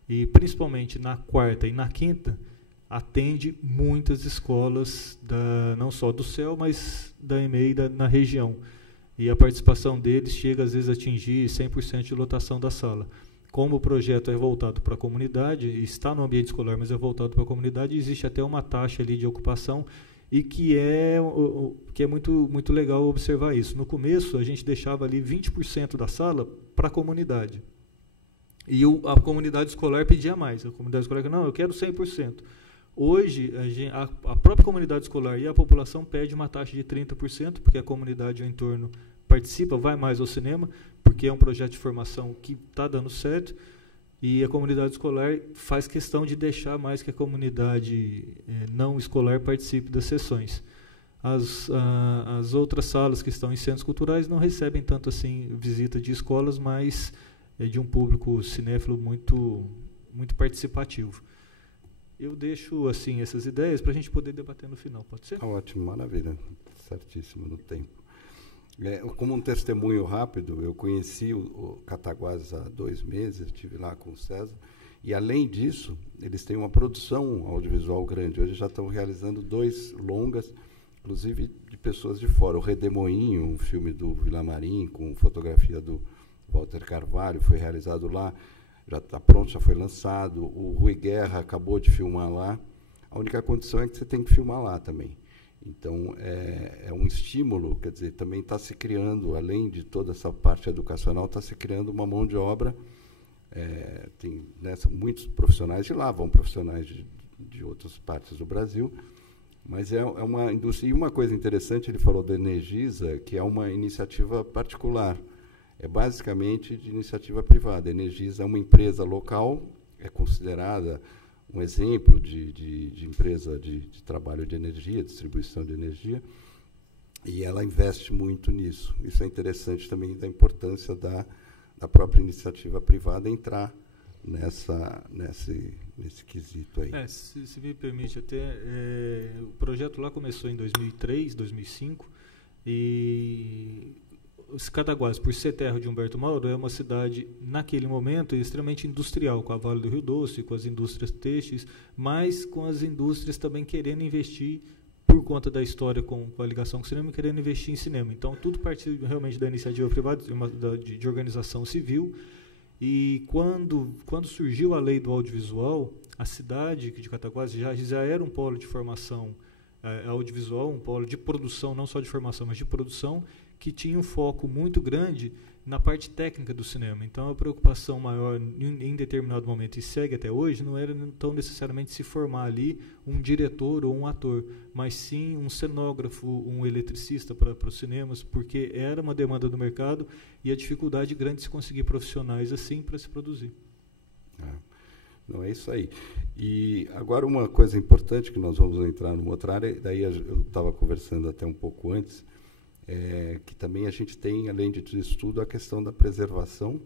E, principalmente, na quarta e na quinta, atende muitas escolas, não só do céu, mas da EMEI na região. E a participação deles chega, às vezes, a atingir 100% de lotação da sala. Como o projeto é voltado para a comunidade, está no ambiente escolar, mas é voltado para a comunidade, existe até uma taxa ali de ocupação, e que é muito, muito legal observar isso. No começo, a gente deixava ali 20% da sala para a comunidade. E a comunidade escolar pedia mais. A comunidade escolar não, eu quero 100%. Hoje, a própria comunidade escolar e a população pede uma taxa de 30%, porque a comunidade ao entorno participa, vai mais ao cinema, porque é um projeto de formação que está dando certo, e a comunidade escolar faz questão de deixar mais que a comunidade não escolar participe das sessões. As outras salas que estão em centros culturais não recebem tanto assim visita de escolas, mas de um público cinéfilo muito, muito participativo. Eu deixo assim essas ideias para a gente poder debater no final, pode ser? Ótimo, maravilha, certíssimo no tempo. Como um testemunho rápido, eu conheci o Cataguases há 2 meses, estive lá com o César, e, além disso, eles têm uma produção audiovisual grande. Hoje já estão realizando 2 longas, inclusive de pessoas de fora. O Redemoinho, um filme do Villamarim, com fotografia do Walter Carvalho, foi realizado lá, já está pronto, já foi lançado. O Rui Guerra acabou de filmar lá. A única condição é que você tem que filmar lá também. Então, é um estímulo, quer dizer, também está se criando, além de toda essa parte educacional, está se criando uma mão de obra. Tem muitos profissionais de lá, vão profissionais de outras partes do Brasil, mas é uma indústria. E uma coisa interessante, ele falou da Energisa, que é uma iniciativa particular, é basicamente de iniciativa privada. A Energisa é uma empresa local, é considerada um exemplo de empresa de trabalho de energia, distribuição de energia, e ela investe muito nisso. Isso é interessante também, da importância da própria iniciativa privada entrar nesse quesito aí. Se me permite, até o projeto lá começou em 2003, 2005, e Cataguases, por ser terra de Humberto Mauro, é uma cidade, naquele momento, extremamente industrial, com a Vale do Rio Doce, com as indústrias têxteis, mas com as indústrias também querendo investir, por conta da história com a ligação com o cinema, querendo investir em cinema. Então, tudo partiu realmente da iniciativa privada, de organização civil. E quando surgiu a lei do audiovisual, a cidade de Cataguases já era um polo de formação audiovisual, um polo de produção, não só de formação, mas de produção, que tinha um foco muito grande na parte técnica do cinema. Então, a preocupação maior em determinado momento, e segue até hoje, não era tão necessariamente se formar ali um diretor ou um ator, mas sim um cenógrafo, um eletricista para os cinemas, porque era uma demanda do mercado e a dificuldade grande de se conseguir profissionais assim para se produzir. Não, é isso aí. E agora uma coisa importante, que nós vamos entrar numa outra área, daí eu estava conversando até um pouco antes, que também a gente tem, além de tudo isso tudo, a questão da preservação,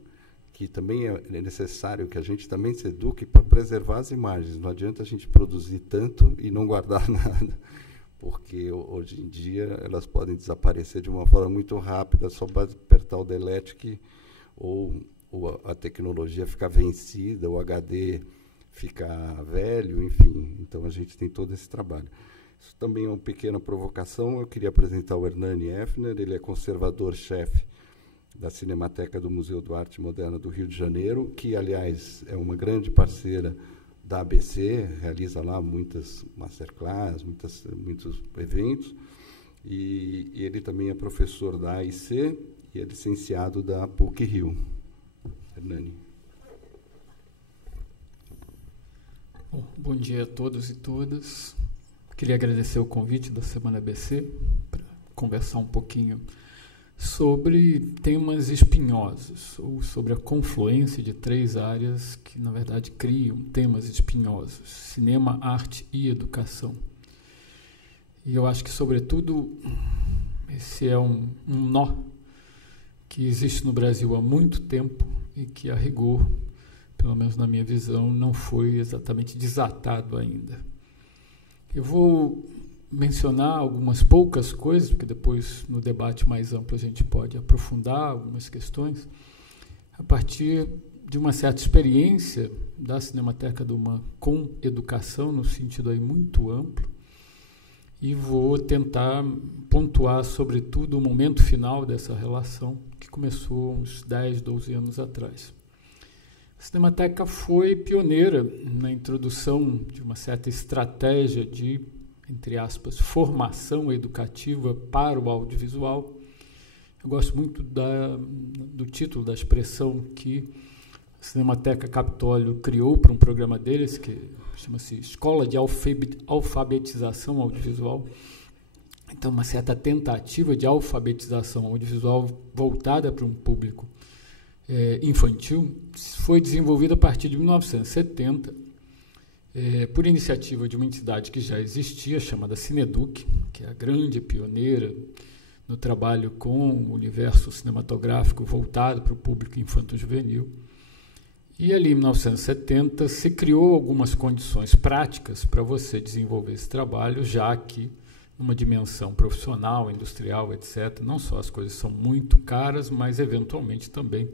que também é necessário que a gente também se eduque para preservar as imagens. Não adianta a gente produzir tanto e não guardar nada, porque hoje em dia elas podem desaparecer de uma forma muito rápida, só para apertar o delete, ou a tecnologia ficar vencida, o HD ficar velho, enfim. Então, a gente tem todo esse trabalho. Isso também é uma pequena provocação. Eu queria apresentar o Hernani Effner, ele é conservador-chefe da Cinemateca do Museu de Arte Moderna do Rio de Janeiro, que, aliás, é uma grande parceira da ABC, realiza lá muitas masterclass, muitos eventos, e ele também é professor da AIC e é licenciado da PUC-Rio. Hernani. Bom dia a todos e todas. Queria agradecer o convite da Semana ABC para conversar um pouquinho sobre temas espinhosos, ou sobre a confluência de 3 áreas que, na verdade, criam temas espinhosos: cinema, arte e educação. E eu acho que, sobretudo, esse é um nó que existe no Brasil há muito tempo e que, a rigor, pelo menos na minha visão, não foi exatamente desatado ainda. Eu vou mencionar algumas poucas coisas, porque depois, no debate mais amplo, a gente pode aprofundar algumas questões, a partir de uma certa experiência da Cinemateca do MAN com educação, no sentido aí muito amplo, e vou tentar pontuar, sobretudo, o momento final dessa relação, que começou uns 10, 12 anos atrás. A Cinemateca foi pioneira na introdução de uma certa estratégia de, entre aspas, formação educativa para o audiovisual. Eu gosto muito do título, da expressão que a Cinemateca Capitólio criou para um programa deles, que chama-se Escola de Alfabetização Audiovisual. Então, uma certa tentativa de alfabetização audiovisual voltada para um público infantil foi desenvolvida a partir de 1970 por iniciativa de uma entidade que já existia, chamada Cineduc, que é a grande pioneira no trabalho com o universo cinematográfico voltado para o público infanto-juvenil. E ali, em 1970, se criou algumas condições práticas para você desenvolver esse trabalho, já que, numa dimensão profissional, industrial, etc., não só as coisas são muito caras, mas, eventualmente, também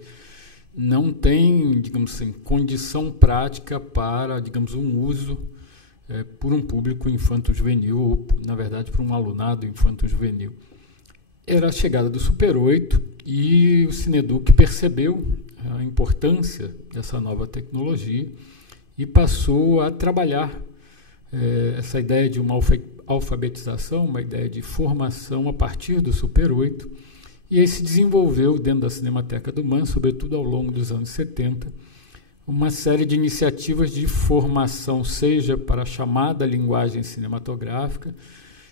não tem, digamos assim, condição prática para, digamos, um uso por um público infanto-juvenil, ou, na verdade, por um alunado infanto-juvenil. Era a chegada do Super 8 e o Cineduc percebeu a importância dessa nova tecnologia e passou a trabalhar essa ideia de uma alfabetização, uma ideia de formação a partir do Super 8, e aí se desenvolveu dentro da Cinemateca do MAN, sobretudo ao longo dos anos 70, uma série de iniciativas de formação, seja para a chamada linguagem cinematográfica,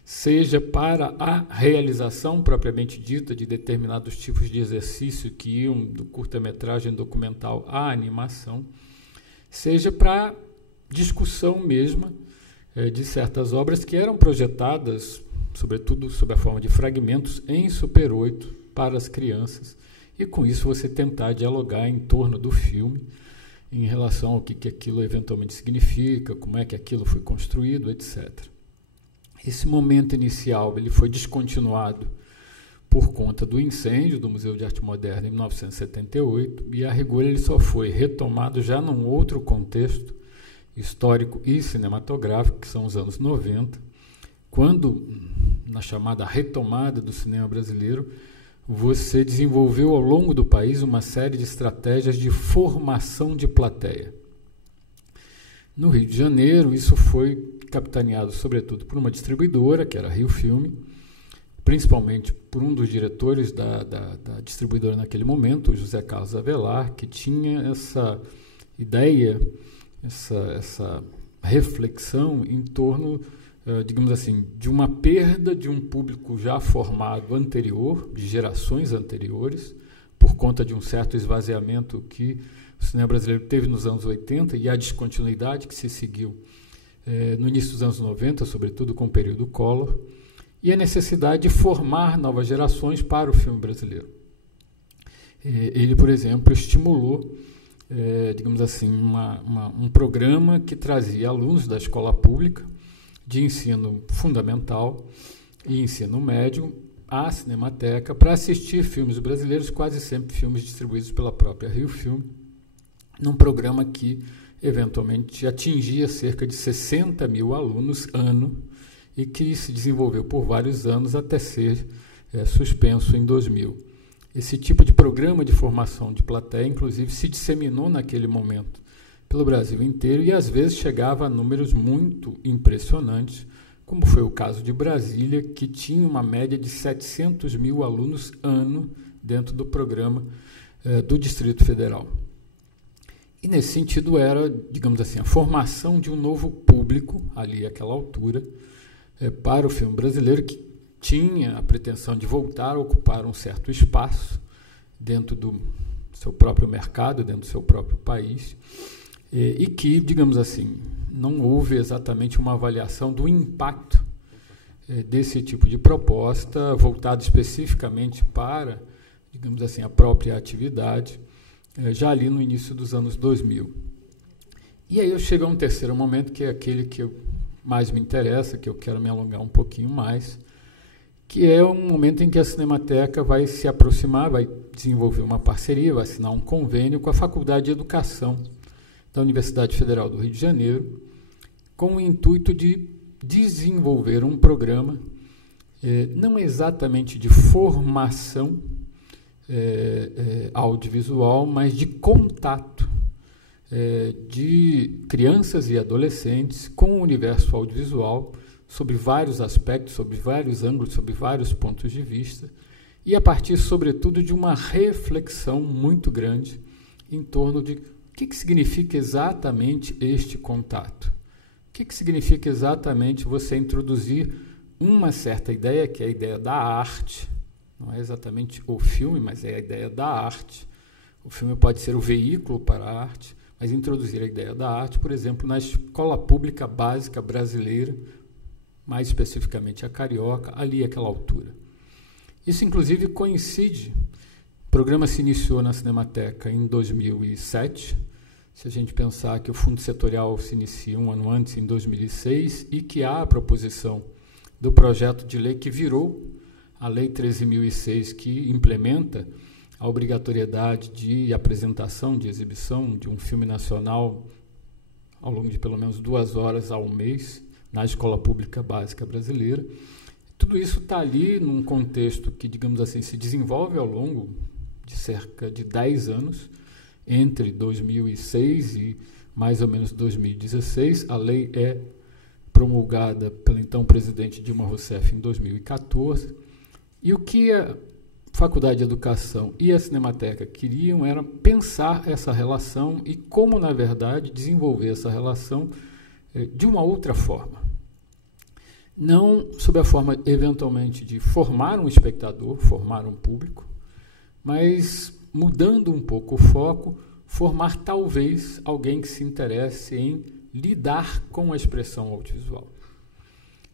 seja para a realização propriamente dita de determinados tipos de exercício que iam do curta-metragem documental à animação, seja para discussão mesma de certas obras que eram projetadas, sobretudo sob a forma de fragmentos, em Super 8 para as crianças, e com isso você tentar dialogar em torno do filme, em relação ao que aquilo eventualmente significa, como é que aquilo foi construído, etc. Esse momento inicial ele foi descontinuado por conta do incêndio do Museu de Arte Moderna em 1978, e a rigor ele só foi retomado já num outro contexto histórico e cinematográfico, que são os anos 90, quando, na chamada retomada do cinema brasileiro, você desenvolveu ao longo do país uma série de estratégias de formação de plateia. No Rio de Janeiro, isso foi capitaneado sobretudo por uma distribuidora, que era a Rio Filme, principalmente por um dos diretores da distribuidora naquele momento, o José Carlos Avelar, que tinha essa ideia, essa reflexão em torno, digamos assim, de uma perda de um público já formado anterior, de gerações anteriores, por conta de um certo esvaziamento que o cinema brasileiro teve nos anos 80 e a descontinuidade que se seguiu no início dos anos 90, sobretudo com o período Collor, e a necessidade de formar novas gerações para o filme brasileiro. Ele, por exemplo, estimulou, digamos assim, um programa que trazia alunos da escola pública de ensino fundamental e ensino médio à Cinemateca para assistir filmes brasileiros, quase sempre filmes distribuídos pela própria Rio Filme, num programa que eventualmente atingia cerca de 60 mil alunos ano e que se desenvolveu por vários anos até ser suspenso em 2000. Esse tipo de programa de formação de plateia, inclusive, se disseminou naquele momento pelo Brasil inteiro e às vezes chegava a números muito impressionantes, como foi o caso de Brasília, que tinha uma média de 700 mil alunos ano dentro do programa do Distrito Federal. E nesse sentido era, digamos assim, a formação de um novo público, ali àquela altura, para o filme brasileiro, que tinha a pretensão de voltar a ocupar um certo espaço dentro do seu próprio mercado, dentro do seu próprio país, e que, digamos assim, não houve exatamente uma avaliação do impacto desse tipo de proposta, voltado especificamente para, digamos assim, a própria atividade, já ali no início dos anos 2000. E aí eu chego a um terceiro momento, que é aquele que mais me interessa, que eu quero me alongar um pouquinho mais, que é um momento em que a Cinemateca vai se aproximar, vai desenvolver uma parceria, vai assinar um convênio com a Faculdade de Educação da Universidade Federal do Rio de Janeiro, com o intuito de desenvolver um programa, não exatamente de formação audiovisual, mas de contato de crianças e adolescentes com o universo audiovisual, sobre vários aspectos, sobre vários ângulos, sobre vários pontos de vista, e a partir, sobretudo, de uma reflexão muito grande em torno de o que significa exatamente este contato. O que significa exatamente você introduzir uma certa ideia, que é a ideia da arte. Não é exatamente o filme, mas é a ideia da arte. O filme pode ser o veículo para a arte, mas introduzir a ideia da arte, por exemplo, na escola pública básica brasileira, mais especificamente a carioca, ali àquela altura. Isso, inclusive, coincide. O programa se iniciou na Cinemateca em 2007, se a gente pensar que o Fundo Setorial se inicia um ano antes, em 2006, e que há a proposição do projeto de lei que virou a Lei 13.006, que implementa a obrigatoriedade de apresentação, de exibição de um filme nacional ao longo de pelo menos 2 horas ao mês na escola pública básica brasileira. Tudo isso está ali num contexto que, digamos assim, se desenvolve ao longo de cerca de 10 anos, entre 2006 e mais ou menos 2016. A lei é promulgada pelo então presidente Dilma Rousseff em 2014, e o que Faculdade de Educação e a Cinemateca queriam era pensar essa relação e como, na verdade, desenvolver essa relação de uma outra forma. Não sob a forma, eventualmente, de formar um espectador, formar um público, mas, mudando um pouco o foco, formar, talvez, alguém que se interesse em lidar com a expressão audiovisual.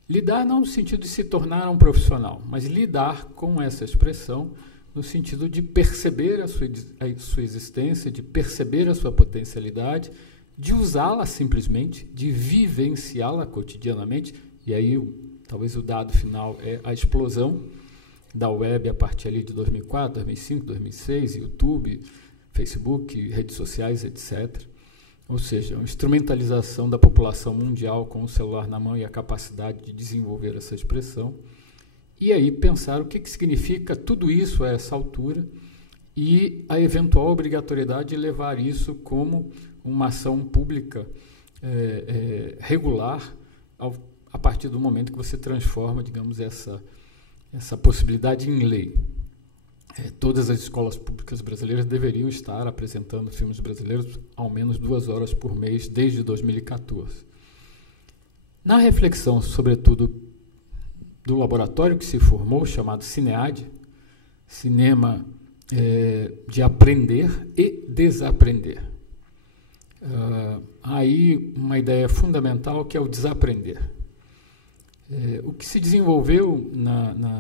Lidar não no sentido de se tornar um profissional, mas lidar com essa expressão no sentido de perceber a sua existência, de perceber a sua potencialidade, de usá-la simplesmente, de vivenciá-la cotidianamente. E aí, talvez o dado final é a explosão da web a partir ali de 2004, 2005, 2006, YouTube, Facebook, redes sociais, etc. Ou seja, uma instrumentalização da população mundial com o celular na mão e a capacidade de desenvolver essa expressão. E aí pensar o que significa tudo isso a essa altura e a eventual obrigatoriedade de levar isso como uma ação pública regular a partir do momento que você transforma, digamos, essa possibilidade em lei. Todas as escolas públicas brasileiras deveriam estar apresentando filmes brasileiros ao menos 2 horas por mês desde 2014. Na reflexão, sobretudo, do laboratório que se formou, chamado CINEAD, Cinema de Aprender e Desaprender. Aí uma ideia fundamental que é o desaprender. O que se desenvolveu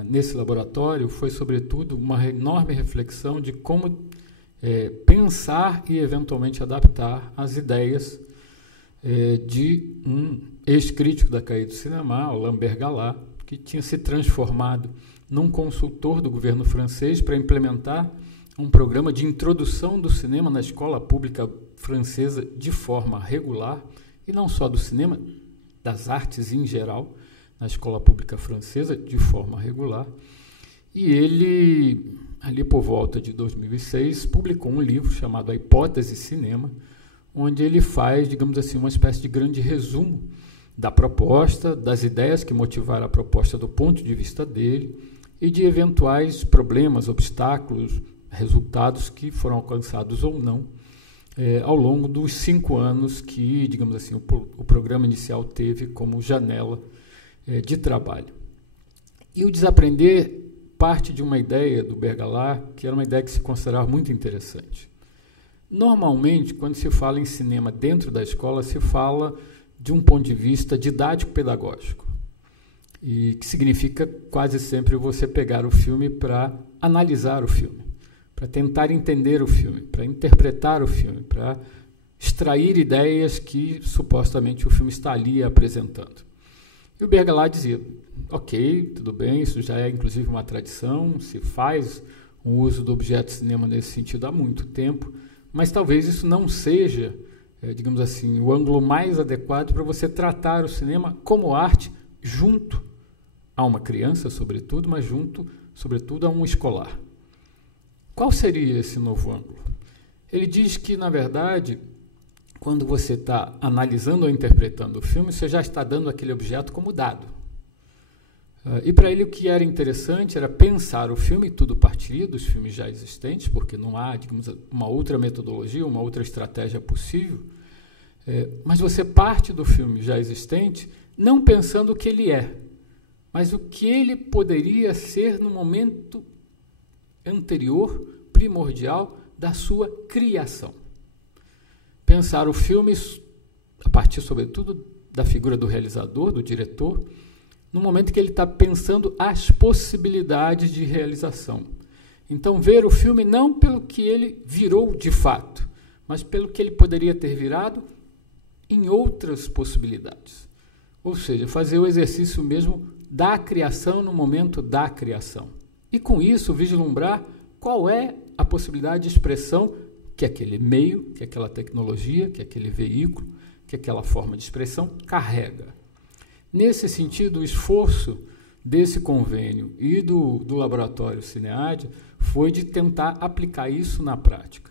nesse laboratório foi, sobretudo, uma enorme reflexão de como pensar e, eventualmente, adaptar as ideias de um ex-crítico da Cahiers du Cinéma, o Lambert Gallat, que tinha se transformado num consultor do governo francês para implementar um programa de introdução do cinema na escola pública francesa de forma regular, e não só do cinema, das artes em geral, na escola pública francesa, de forma regular. E ele, ali por volta de 2006, publicou um livro chamado A Hipótese Cinema, onde ele faz, digamos assim, uma espécie de grande resumo da proposta, das ideias que motivaram a proposta do ponto de vista dele e de eventuais problemas, obstáculos, resultados que foram alcançados ou não ao longo dos 5 anos que, digamos assim, o programa inicial teve como janela de trabalho. E o desaprender parte de uma ideia do Bergalat, que era uma ideia que se considerava muito interessante. Normalmente, quando se fala em cinema dentro da escola, se fala de um ponto de vista didático-pedagógico, e que significa quase sempre você pegar o filme para analisar o filme, para tentar entender o filme, para interpretar o filme, para extrair ideias que supostamente o filme está ali apresentando. E o Bergalat dizia, ok, tudo bem, isso já é inclusive uma tradição, se faz o uso do objeto de cinema nesse sentido há muito tempo, mas talvez isso não seja, digamos assim, o ângulo mais adequado para você tratar o cinema como arte junto a uma criança, sobretudo, mas junto, sobretudo, a um escolar. Qual seria esse novo ângulo? Ele diz que, na verdade, quando você está analisando ou interpretando o filme, você já está dando aquele objeto como dado. E para ele o que era interessante era pensar o filme, tudo partiria dos filmes já existentes, porque não há, digamos, uma outra metodologia, uma outra estratégia possível, mas você parte do filme já existente não pensando o que ele é, mas o que ele poderia ser no momento anterior, primordial, da sua criação. Pensar o filme a partir, sobretudo, da figura do realizador, do diretor, no momento que ele está pensando as possibilidades de realização. Então, ver o filme não pelo que ele virou de fato, mas pelo que ele poderia ter virado em outras possibilidades. Ou seja, fazer o exercício mesmo da criação no momento da criação. E, com isso, vislumbrar qual é a possibilidade de expressão que aquele meio, que aquela tecnologia, que aquele veículo, que aquela forma de expressão carrega. Nesse sentido, o esforço desse convênio e do laboratório CINEAD foi de tentar aplicar isso na prática.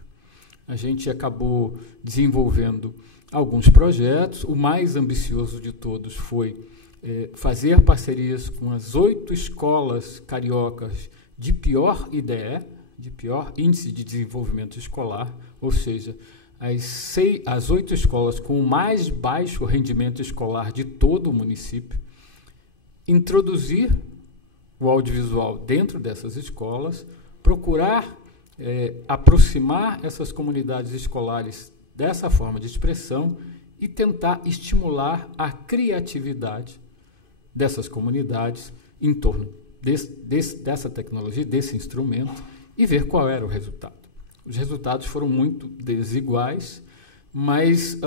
A gente acabou desenvolvendo alguns projetos. O mais ambicioso de todos foi fazer parcerias com as 8 escolas cariocas de pior IDE, de pior índice de desenvolvimento escolar, ou seja, as 8 escolas com o mais baixo rendimento escolar de todo o município, introduzir o audiovisual dentro dessas escolas, procurar aproximar essas comunidades escolares dessa forma de expressão e tentar estimular a criatividade dessas comunidades em torno dessa tecnologia, desse instrumento, e ver qual era o resultado. Os resultados foram muito desiguais, mas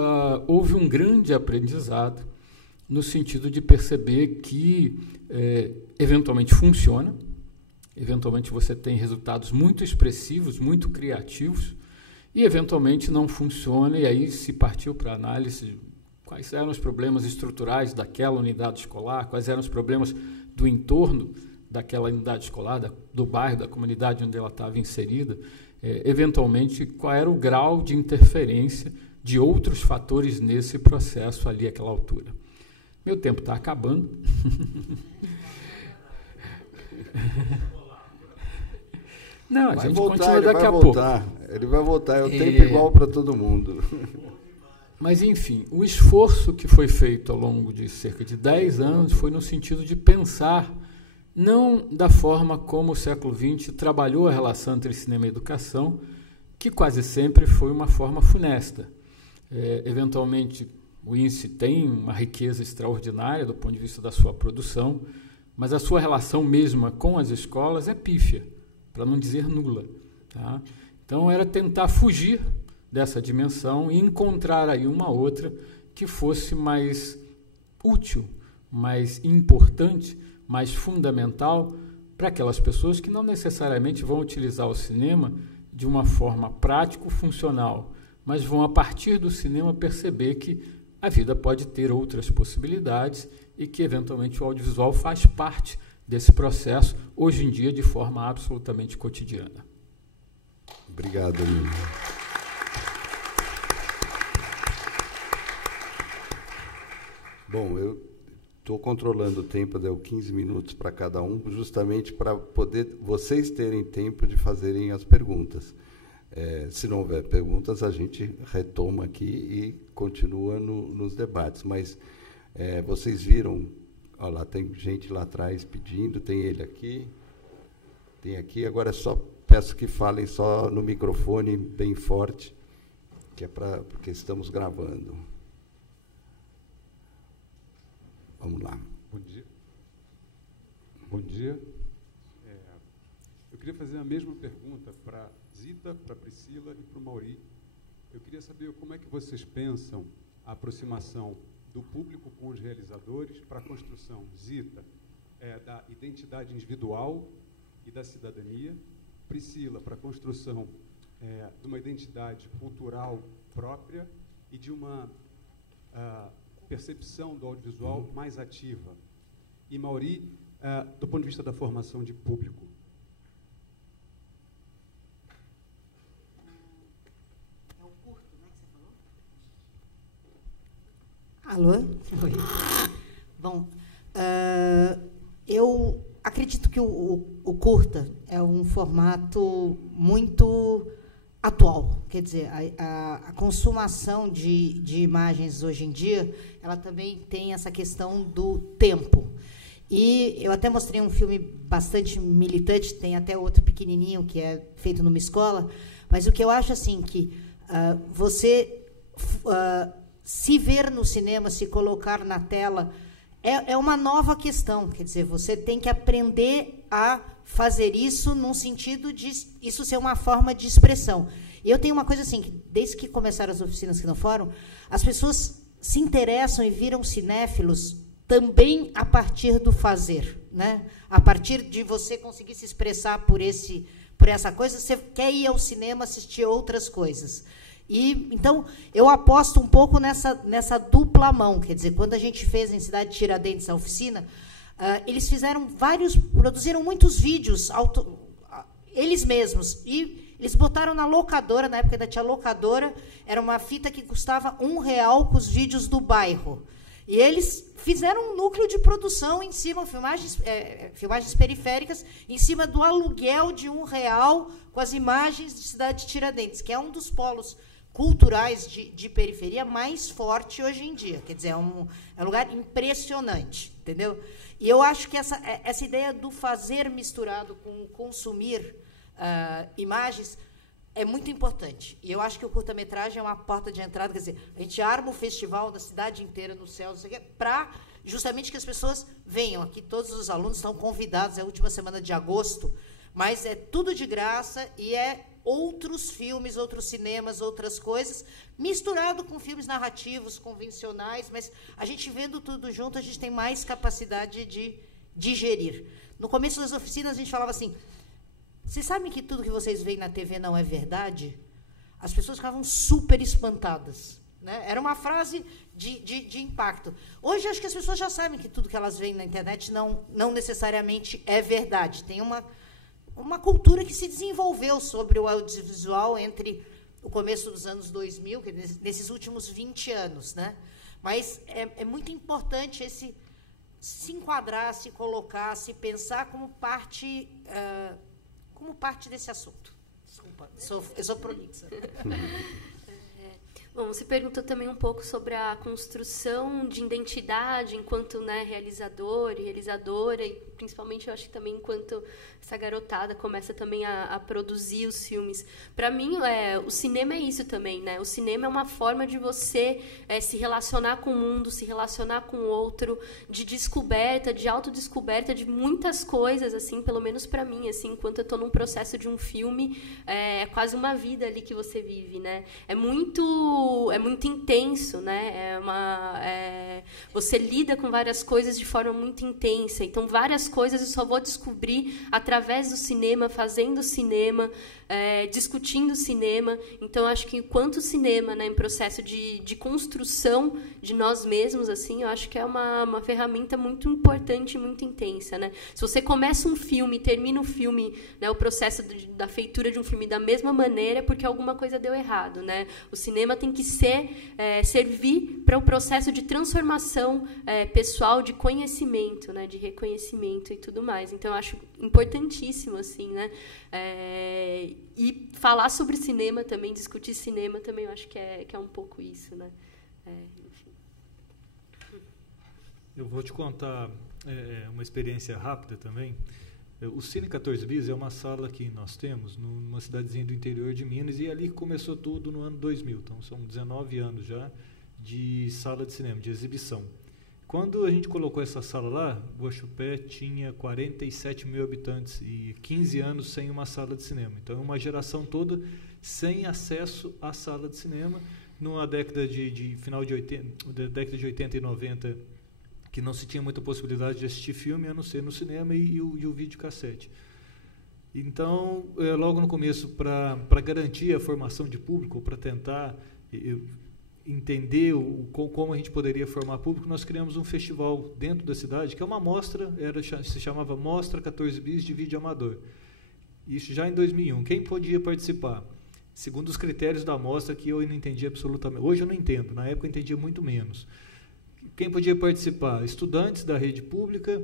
houve um grande aprendizado no sentido de perceber que eventualmente funciona, eventualmente você tem resultados muito expressivos, muito criativos, e eventualmente não funciona, e aí se partiu para a análise de quais eram os problemas estruturais daquela unidade escolar, quais eram os problemas do entorno daquela unidade escolar, do bairro, da comunidade onde ela estava inserida, eventualmente qual era o grau de interferência de outros fatores nesse processo ali àquela altura. Meu tempo está acabando. Não, a gente continua daqui a pouco. Ele vai voltar, é o tempo igual para todo mundo. Mas, enfim, o esforço que foi feito ao longo de cerca de 10 anos foi no sentido de pensar não da forma como o século XX trabalhou a relação entre cinema e educação, que quase sempre foi uma forma funesta. Eventualmente, o INSE tem uma riqueza extraordinária do ponto de vista da sua produção, mas a sua relação mesma com as escolas é pífia, para não dizer nula. Tá? Então, era tentar fugir dessa dimensão e encontrar aí uma outra que fosse mais útil, mais importante, mais fundamental para aquelas pessoas que não necessariamente vão utilizar o cinema de uma forma prático-funcional, mas vão, a partir do cinema, perceber que a vida pode ter outras possibilidades e que, eventualmente, o audiovisual faz parte desse processo, hoje em dia, de forma absolutamente cotidiana. Obrigado, Nino. Bom, eu estou controlando o tempo, deu 15 minutos para cada um, justamente para poder vocês terem tempo de fazerem as perguntas. Se não houver perguntas, a gente retoma aqui e continua nos debates. Mas vocês viram, olha lá, tem gente lá atrás pedindo, tem ele aqui, tem aqui. Agora só peço que falem só no microfone bem forte, que é porque estamos gravando. Vamos lá. Bom dia. Bom dia. Eu queria fazer a mesma pergunta para Zita, para Priscila e para o Mauri. Eu queria saber como é que vocês pensam a aproximação do público com os realizadores para a construção, Zita, da identidade individual e da cidadania, Priscila, para a construção de uma identidade cultural própria e de uma percepção do audiovisual mais ativa. E Mauri, do ponto de vista da formação de público. É o curto, né, que você falou? Alô? Oi. Bom, eu acredito que o curta é um formato muito atual, quer dizer, a consumação de imagens hoje em dia, ela também tem essa questão do tempo. E eu até mostrei um filme bastante militante, tem até outro pequenininho que é feito numa escola, mas o que eu acho assim que você se ver no cinema, se colocar na tela, é uma nova questão, quer dizer, você tem que aprender a fazer isso num sentido de isso ser uma forma de expressão. E eu tenho uma coisa assim, que desde que começaram as oficinas aqui no Fórum, as pessoas se interessam e viram cinéfilos também a partir do fazer, né? A partir de você conseguir se expressar por essa coisa, você quer ir ao cinema assistir outras coisas. E então eu aposto um pouco nessa dupla mão, quer dizer, quando a gente fez em Cidade de Tiradentes a oficina, eles produziram muitos vídeos, eles mesmos, e eles botaram na locadora, na época ainda tinha locadora, era uma fita que custava R$1 com os vídeos do bairro. E eles fizeram um núcleo de produção em cima, filmagens periféricas, em cima do aluguel de R$1 com as imagens de Cidade de Tiradentes, que é um dos polos culturais de periferia mais forte hoje em dia. Quer dizer, é um lugar impressionante, entendeu? E eu acho que essa ideia do fazer misturado com consumir imagens é muito importante. E eu acho que o curta-metragem é uma porta de entrada, quer dizer, a gente arma o festival da cidade inteira no céu, para justamente que as pessoas venham aqui. Todos os alunos estão convidados, é a última semana de agosto, mas é tudo de graça e é outros filmes, outros cinemas, outras coisas, misturado com filmes narrativos, convencionais, mas a gente vendo tudo junto, a gente tem mais capacidade de digerir. No começo das oficinas, a gente falava assim, vocês sabem que tudo que vocês veem na TV não é verdade? As pessoas ficavam super espantadas, né? Era uma frase de impacto. Hoje, acho que as pessoas já sabem que tudo que elas veem na internet não necessariamente é verdade. Tem uma cultura que se desenvolveu sobre o audiovisual entre o começo dos anos 2000, nesses últimos 20 anos. Né? Mas é muito importante se enquadrar, se colocar, se pensar como parte desse assunto. Desculpa, eu sou prolixa. Bom, você perguntou também um pouco sobre a construção de identidade enquanto, né, realizador e realizadora, e principalmente eu acho que também enquanto essa garotada começa também a produzir os filmes. Para mim, o cinema é isso também, né? O cinema é uma forma de você se relacionar com o mundo, se relacionar com o outro, de descoberta, de autodescoberta de muitas coisas, assim, pelo menos para mim, assim, enquanto eu estou num processo de um filme, é quase uma vida ali que você vive, né? É muito intenso, né? Você lida com várias coisas de forma muito intensa. Então, várias coisas eu só vou descobrir através do cinema, fazendo cinema, discutindo cinema. Então, acho que enquanto cinema, né, em processo de construção de nós mesmos, assim, eu acho que é uma ferramenta muito importante e muito intensa, né? Se você começa um filme e termina o filme, né, o processo da feitura de um filme da mesma maneira, é porque alguma coisa deu errado, né? O cinema tem que servir para o processo de transformação pessoal, de conhecimento, né, de reconhecimento e tudo mais. Então, eu acho importantíssimo, assim, né? E falar sobre cinema também, discutir cinema também, eu acho que é um pouco isso, né? Enfim. Eu vou te contar uma experiência rápida também. O Cine 14 Bis é uma sala que nós temos numa cidadezinha do interior de Minas, e ali começou tudo no ano 2000. Então, são 19 anos já de sala de cinema, de exibição. Quando a gente colocou essa sala lá, Guaxupé tinha 47 mil habitantes e 15 anos sem uma sala de cinema. Então, uma geração toda sem acesso à sala de cinema. Numa década final de 80, da década de 80 e 90, que não se tinha muita possibilidade de assistir filme, a não ser no cinema e o videocassete. Então, logo no começo, para garantir a formação de público, para tentar entender como a gente poderia formar público, nós criamos um festival dentro da cidade, que é uma mostra, se chamava Mostra 14 Bis de Vídeo Amador. Isso já em 2001. Quem podia participar? Segundo os critérios da mostra, que eu não entendia absolutamente. Hoje eu não entendo, na época eu entendia muito menos. Quem podia participar? Estudantes da rede pública,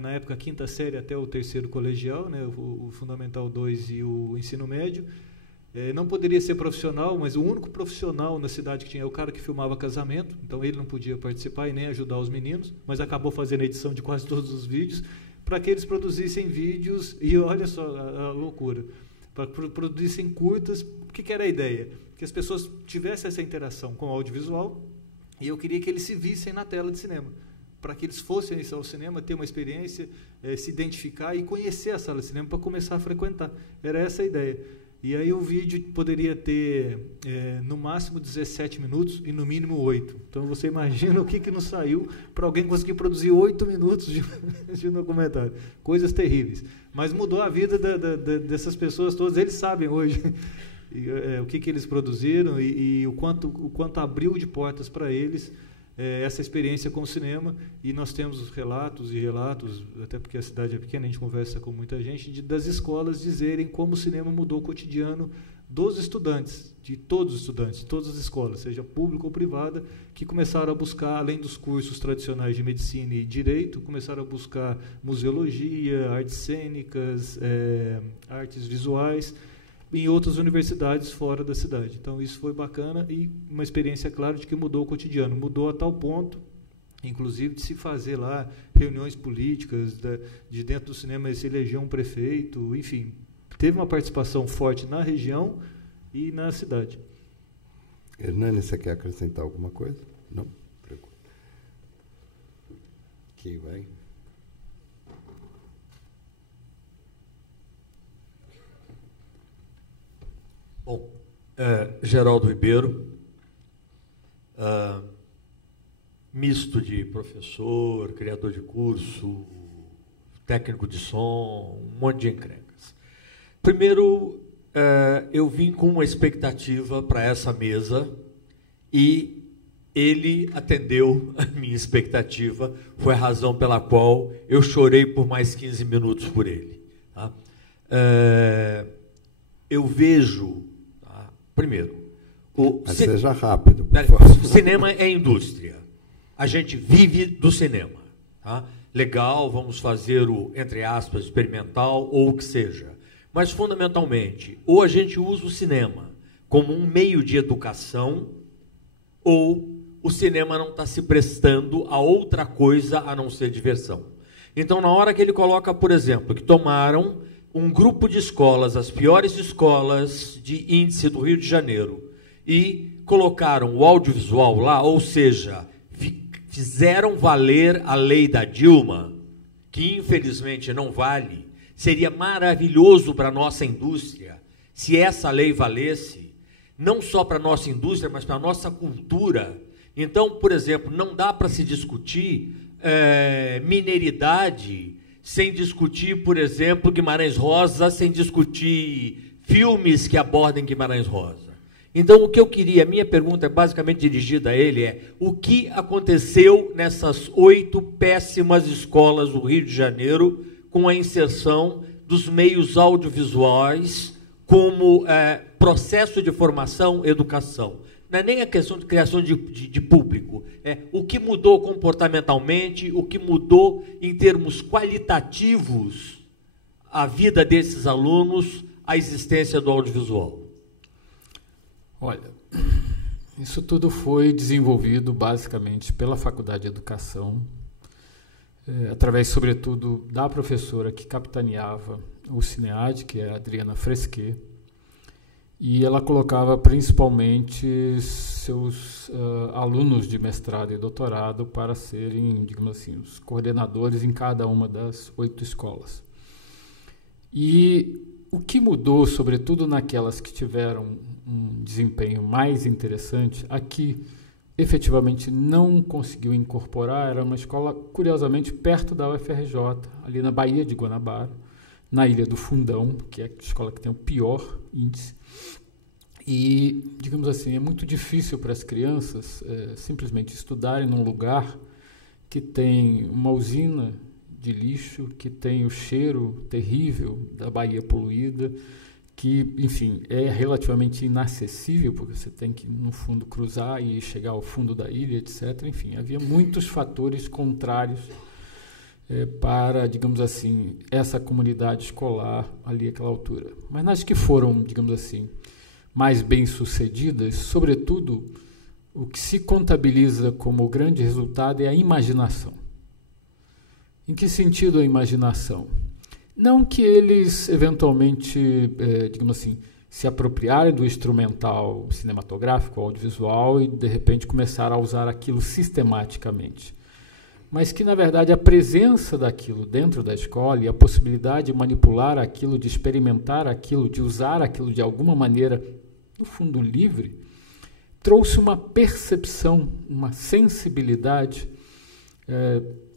na época, a 5ª série até o 3º colegial, né, o Fundamental 2 e o ensino médio. Não poderia ser profissional, mas o único profissional na cidade que tinha é o cara que filmava casamento, então ele não podia participar e nem ajudar os meninos, mas acabou fazendo a edição de quase todos os vídeos, para que eles produzissem vídeos, e olha só a loucura, para produzissem curtas. O que era a ideia? Que as pessoas tivessem essa interação com o audiovisual, e eu queria que eles se vissem na tela de cinema, para que eles fossem ao cinema, ter uma experiência, se identificar e conhecer a sala de cinema para começar a frequentar. Era essa a ideia. E aí o vídeo poderia ter, no máximo, 17 minutos e no mínimo 8. Então, você imagina o que não saiu para alguém conseguir produzir 8 minutos de documentário. Coisas terríveis. Mas mudou a vida dessas pessoas todas. Eles sabem hoje o que eles produziram e o quanto abriu de portas para eles essa experiência com o cinema, e nós temos relatos e relatos, até porque a cidade é pequena, a gente conversa com muita gente, das escolas dizerem como o cinema mudou o cotidiano dos estudantes, de todas as escolas, seja pública ou privada, que começaram a buscar, além dos cursos tradicionais de medicina e direito, começaram a buscar museologia, artes cênicas, artes visuais, em outras universidades fora da cidade. Então, isso foi bacana e uma experiência, claro, de que mudou o cotidiano. Mudou a tal ponto, inclusive, de se fazer lá reuniões políticas, de dentro do cinema se eleger um prefeito, enfim. Teve uma participação forte na região e na cidade. Hernani, você quer acrescentar alguma coisa? Não? Quem vai? Bom, Geraldo Ribeiro, misto de professor, criador de curso, técnico de som, um monte de encrencas. Primeiro, eu vim com uma expectativa para essa mesa e ele atendeu a minha expectativa, foi a razão pela qual eu chorei por mais 15 minutos por ele. Tá? Eu vejo... Primeiro, seja rápido, por favor. favor. O cinema é indústria. A gente vive do cinema. Tá? Legal, vamos fazer o, entre aspas, experimental ou o que seja. Mas, fundamentalmente, ou a gente usa o cinema como um meio de educação, ou o cinema não está se prestando a outra coisa a não ser diversão. Então, na hora que ele coloca, por exemplo, que tomaram um grupo de escolas, as piores escolas de índice do Rio de Janeiro, e colocaram o audiovisual lá, ou seja, fizeram valer a lei da Dilma, que infelizmente não vale. Seria maravilhoso para a nossa indústria se essa lei valesse, não só para a nossa indústria, mas para a nossa cultura. Então, por exemplo, não dá para se discutir mineiridade sem discutir, por exemplo, Guimarães Rosa, sem discutir filmes que abordem Guimarães Rosa. Então, o que eu queria, a minha pergunta é basicamente dirigida a ele, o que aconteceu nessas 8 péssimas escolas do Rio de Janeiro com a inserção dos meios audiovisuais como processo de formação, educação? Não é nem a questão de criação de público, o que mudou comportamentalmente, o que mudou em termos qualitativos a vida desses alunos, a existência do audiovisual. Olha, isso tudo foi desenvolvido basicamente pela Faculdade de Educação, através, sobretudo, da professora que capitaneava o CINEAD, que é a Adriana Fresquet, e ela colocava principalmente seus alunos de mestrado e doutorado para serem, digamos assim, os coordenadores em cada uma das 8 escolas. E o que mudou, sobretudo naquelas que tiveram um desempenho mais interessante, aqui efetivamente não conseguiu incorporar, era uma escola, curiosamente, perto da UFRJ, ali na Baía de Guanabara, na Ilha do Fundão, que é a escola que tem o pior índice. E, digamos assim, é muito difícil para as crianças simplesmente estudarem num lugar que tem uma usina de lixo, que tem o cheiro terrível da Baía poluída, que, enfim, é relativamente inacessível, porque você tem que, no fundo, cruzar e chegar ao fundo da ilha, etc. Enfim, havia muitos fatores contrários para, digamos assim, essa comunidade escolar ali àquela altura. Mas nas que foram, digamos assim, mais bem-sucedidas, sobretudo, o que se contabiliza como grande resultado é a imaginação. Em que sentido a imaginação? Não que eles, eventualmente, digamos assim, se apropriarem do instrumental cinematográfico, audiovisual, e, de repente, começaram a usar aquilo sistematicamente. Mas que, na verdade, a presença daquilo dentro da escola e a possibilidade de manipular aquilo, de experimentar aquilo, de usar aquilo de alguma maneira, no fundo, livre, trouxe uma percepção, uma sensibilidade,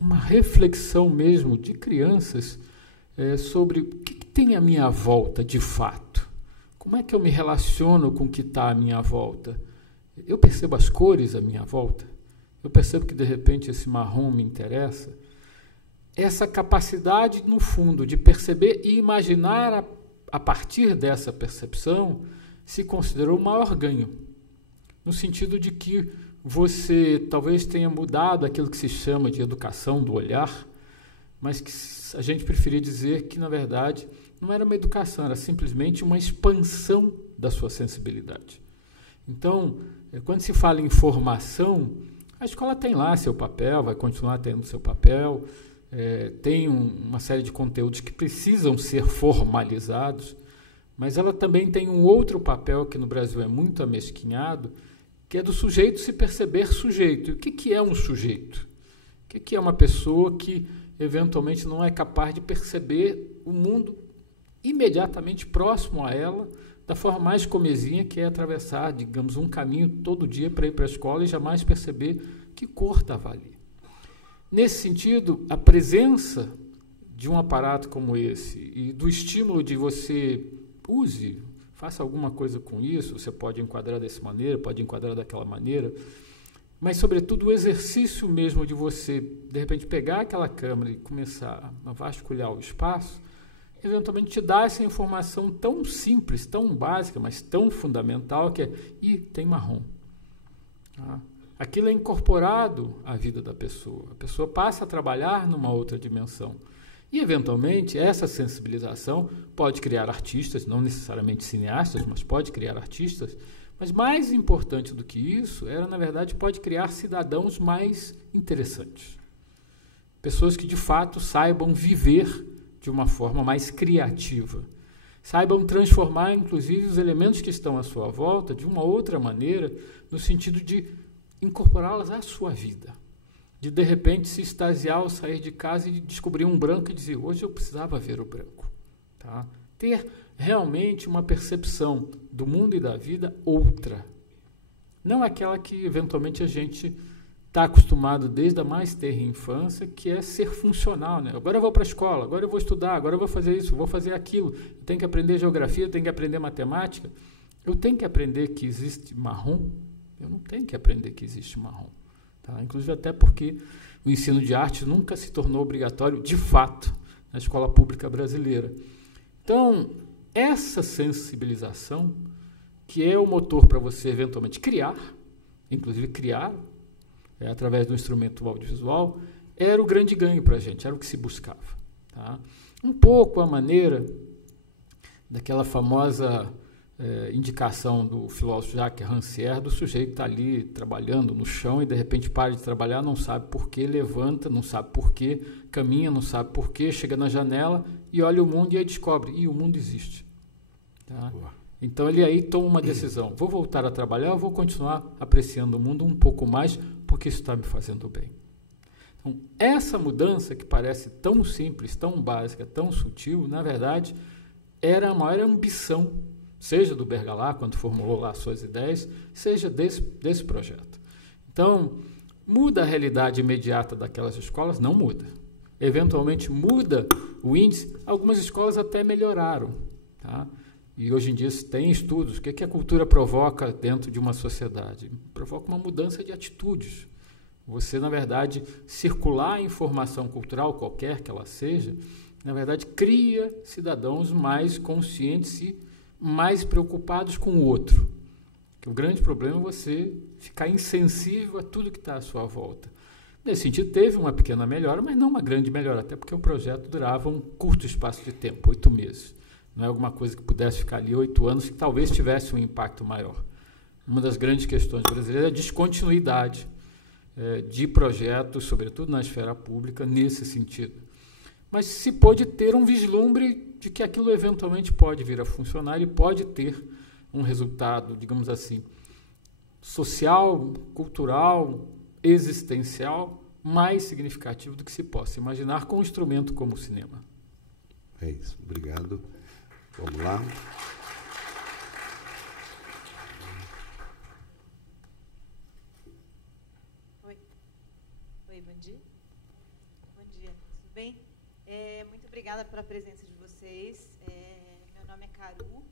uma reflexão mesmo de crianças sobre o que tem à minha volta de fato. Como é que eu me relaciono com o que está à minha volta? Eu percebo as cores à minha volta? eu percebo que, de repente, esse marrom me interessa, essa capacidade, no fundo, de perceber e imaginar a partir dessa percepção se considerou o maior ganho, no sentido de que você talvez tenha mudado aquilo que se chama de educação do olhar, mas que a gente preferia dizer que, na verdade, não era uma educação, era simplesmente uma expansão da sua sensibilidade. Então, quando se fala em formação, a escola tem lá seu papel, vai continuar tendo seu papel, tem uma série de conteúdos que precisam ser formalizados, mas ela também tem um outro papel que no Brasil é muito amesquinhado, que é do sujeito se perceber sujeito. E o que é um sujeito? O que é uma pessoa que, eventualmente, não é capaz de perceber o mundo imediatamente próximo a ela, da forma mais comezinha, que é atravessar, digamos, um caminho todo dia para ir para a escola e jamais perceber que cor estava ali. Nesse sentido, a presença de um aparato como esse e do estímulo de você use, faça alguma coisa com isso, você pode enquadrar dessa maneira, pode enquadrar daquela maneira, mas, sobretudo, o exercício mesmo de você, de repente, pegar aquela câmera e começar a vasculhar o espaço, eventualmente te dá essa informação tão simples, tão básica, mas tão fundamental, que é, tem marrom. Tá? Aquilo é incorporado à vida da pessoa. A pessoa passa a trabalhar numa outra dimensão. E, eventualmente, essa sensibilização pode criar artistas, não necessariamente cineastas, mas pode criar artistas. Mas, mais importante do que isso, na verdade, pode criar cidadãos mais interessantes. Pessoas que, de fato, saibam viver de uma forma mais criativa. Saibam transformar, inclusive, os elementos que estão à sua volta de uma outra maneira, no sentido de incorporá-las à sua vida. De repente, se extasiar ao sair de casa e descobrir um branco e dizer, hoje eu precisava ver o branco. Tá? Ter realmente uma percepção do mundo e da vida outra. Não aquela que, eventualmente, a gente está acostumado desde a mais tenra infância, que é ser funcional. Né? Agora eu vou para a escola, agora eu vou estudar, agora eu vou fazer isso, vou fazer aquilo. Eu tenho que aprender geografia, eu tenho que aprender matemática. Eu tenho que aprender que existe marrom. Eu não tenho que aprender que existe marrom. Tá? Inclusive até porque o ensino de arte nunca se tornou obrigatório, de fato, na escola pública brasileira. Então, essa sensibilização, que é o motor para você, eventualmente, criar, inclusive criar, através do instrumento audiovisual, era o grande ganho para a gente, era o que se buscava. Tá? Um pouco a maneira daquela famosa indicação do filósofo Jacques Rancière, do sujeito que está ali trabalhando no chão e, de repente, para de trabalhar, não sabe por quê, levanta, não sabe por quê, caminha, não sabe por quê, chega na janela e olha o mundo e aí descobre, o mundo existe. Tá? Então, ele aí toma uma decisão, vou voltar a trabalhar ou vou continuar apreciando o mundo um pouco mais, porque isso está me fazendo bem. Então, essa mudança que parece tão simples, tão básica, tão sutil, na verdade, era a maior ambição, seja do Bergalá, quando formulou lá suas ideias, seja desse projeto. Então, muda a realidade imediata daquelas escolas? Não muda. Eventualmente muda o índice, algumas escolas até melhoraram. Tá? E hoje em dia se tem estudos. O que a cultura provoca dentro de uma sociedade? Provoca uma mudança de atitudes. Você, na verdade, circular a informação cultural, qualquer que ela seja, na verdade, cria cidadãos mais conscientes e mais preocupados com o outro. Que o grande problema é você ficar insensível a tudo que está à sua volta. Nesse sentido, teve uma pequena melhora, mas não uma grande melhora, até porque o projeto durava um curto espaço de tempo, 8 meses. Não é alguma coisa que pudesse ficar ali 8 anos, que talvez tivesse um impacto maior. Uma das grandes questões brasileiras é a descontinuidade de projetos, sobretudo na esfera pública, nesse sentido. Mas se pôde ter um vislumbre de que aquilo eventualmente pode vir a funcionar e pode ter um resultado, digamos assim, social, cultural, existencial, mais significativo do que se possa imaginar com um instrumento como o cinema. É isso. Obrigado. Vamos lá. Oi, bom dia. Bom dia, tudo bem? Muito obrigada pela presença de vocês. Meu nome é Caru,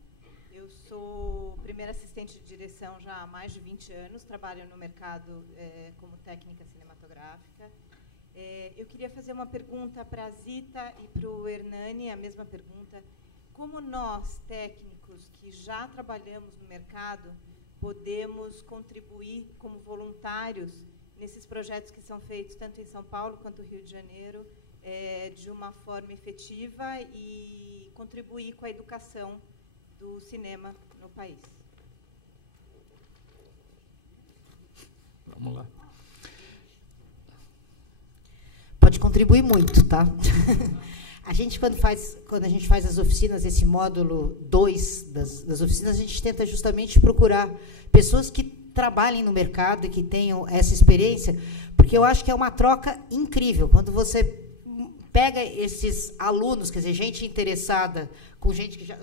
eu sou enfermeira assistente de direção já há mais de 20 anos, trabalho no mercado como técnica cinematográfica. Eu queria fazer uma pergunta para a Zita e para o Hernani, a mesma pergunta. Como nós, técnicos, que já trabalhamos no mercado, podemos contribuir como voluntários nesses projetos que são feitos tanto em São Paulo quanto no Rio de Janeiro, de uma forma efetiva e contribuir com a educação do cinema no país? Vamos lá. Pode contribuir muito, tá? A gente, quando a gente faz as oficinas, esse módulo 2 das oficinas, a gente tenta justamente procurar pessoas que trabalhem no mercado e que tenham essa experiência, porque eu acho que é uma troca incrível. Quando você pega esses alunos, quer dizer, gente interessada, com gente que já...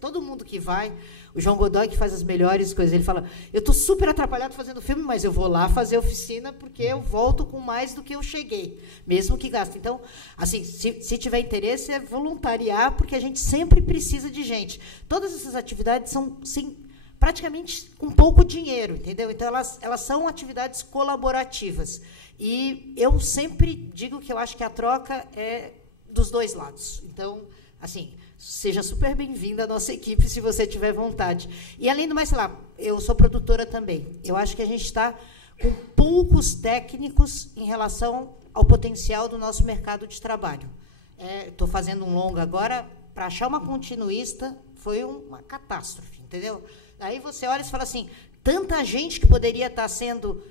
Todo mundo que vai, o João Godoy, que faz as melhores coisas, ele fala, eu estou super atrapalhado fazendo filme, mas eu vou lá fazer oficina porque eu volto com mais do que eu cheguei, mesmo que gaste. Então, assim, se tiver interesse, é voluntariar, porque a gente sempre precisa de gente. Todas essas atividades são, sim, praticamente com pouco dinheiro, entendeu? Então, elas são atividades colaborativas. E eu sempre digo que eu acho que a troca é dos dois lados. Então, assim... Seja super bem-vinda à nossa equipe, se você tiver vontade. E, além do mais, sei lá, eu sou produtora também. Eu acho que a gente está com poucos técnicos em relação ao potencial do nosso mercado de trabalho. Estou fazendo um longa agora, para achar uma continuista, foi uma catástrofe, entendeu? Aí você olha e fala assim, tanta gente que poderia estar sendo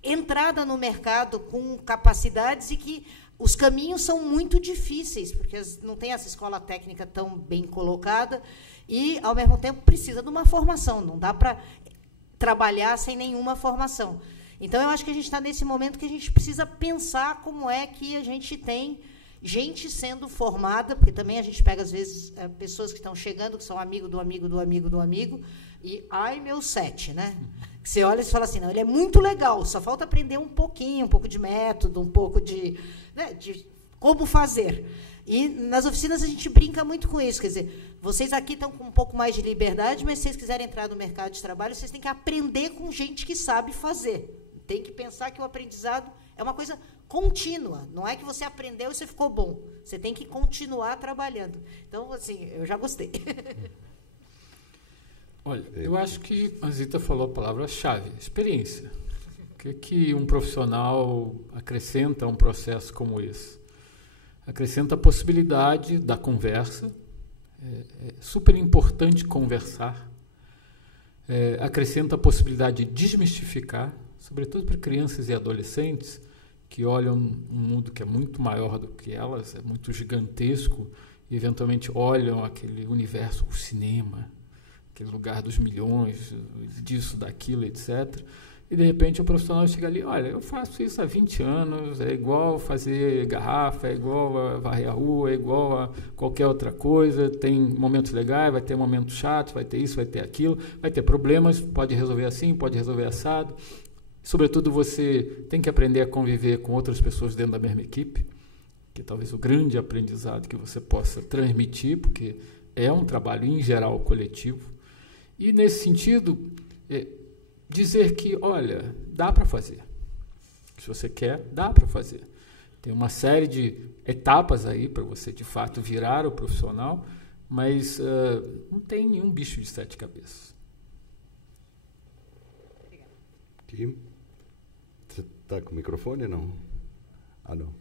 entrada no mercado com capacidades e que... Os caminhos são muito difíceis, porque não tem essa escola técnica tão bem colocada e, ao mesmo tempo, precisa de uma formação. Não dá para trabalhar sem nenhuma formação. Então, eu acho que a gente está nesse momento que a gente precisa pensar como é que a gente tem gente sendo formada, porque também a gente pega, às vezes, pessoas que estão chegando, que são amigo do amigo do amigo do amigo, e, ai, meu 7, né? Que você olha e fala assim, não, ele é muito legal, só falta aprender um pouco de método, um pouco de como fazer. E nas oficinas a gente brinca muito com isso, quer dizer, vocês aqui estão com um pouco mais de liberdade, mas se vocês quiserem entrar no mercado de trabalho, vocês têm que aprender com gente que sabe fazer. Tem que pensar que o aprendizado é uma coisa contínua, não é que você aprendeu e você ficou bom, você tem que continuar trabalhando. Então, assim, eu já gostei. Olha, eu acho que a Zita falou a palavra-chave, experiência. O que um profissional acrescenta a um processo como esse? Acrescenta a possibilidade da conversa, é super importante conversar, acrescenta a possibilidade de desmistificar, sobretudo para crianças e adolescentes, que olham um mundo que é muito maior do que elas, é muito gigantesco, e eventualmente olham aquele universo, o cinema, aquele lugar dos milhões, disso, daquilo, etc., e, de repente, o profissional chega ali, olha, eu faço isso há 20 anos, é igual fazer garrafa, é igual a varrer a rua, é igual a qualquer outra coisa, tem momentos legais, vai ter momentos chatos, vai ter isso, vai ter aquilo, vai ter problemas, pode resolver assim, pode resolver assado. Sobretudo, você tem que aprender a conviver com outras pessoas dentro da mesma equipe, que é talvez o grande aprendizado que você possa transmitir, porque é um trabalho, em geral, coletivo. E, nesse sentido... dizer que, olha, dá para fazer. Se você quer, dá para fazer. Tem uma série de etapas aí para você, de fato, virar o profissional, mas não tem nenhum bicho de 7 cabeças. Aqui. Você está com o microfone, não? Ah, não.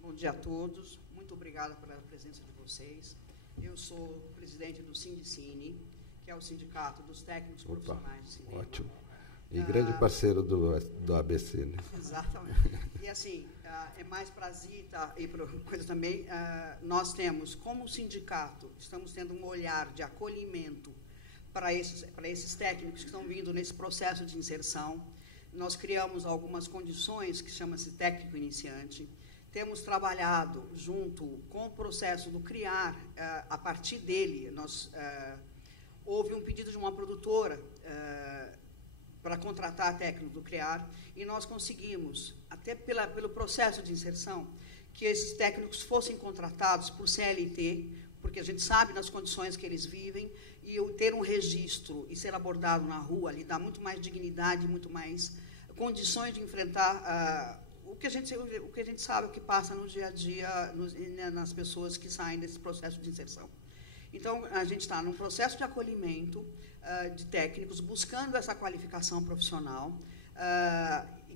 Bom dia a todos. Muito obrigado pela presença de vocês. Eu sou presidente do Sindicine, que é o Sindicato dos Técnicos Profissionais de Cinema. Ótimo. E grande parceiro do ABC, né? Exatamente. E, assim, é mais para a Zita e para coisa também, nós temos, como sindicato, estamos tendo um olhar de acolhimento para esses técnicos que estão vindo nesse processo de inserção. Nós criamos algumas condições que chama-se técnico iniciante. Temos trabalhado junto com o processo do CRIAR, a partir dele, houve um pedido de uma produtora para contratar técnico do CRIAR, e nós conseguimos, até pelo processo de inserção, que esses técnicos fossem contratados por CLT, porque a gente sabe nas condições que eles vivem, e ter um registro e ser abordado na rua lhe dá muito mais dignidade, muito mais condições de enfrentar o que a gente sabe, o que passa no dia a dia nas pessoas que saem desse processo de inserção. Então, a gente está num processo de acolhimento de técnicos, buscando essa qualificação profissional,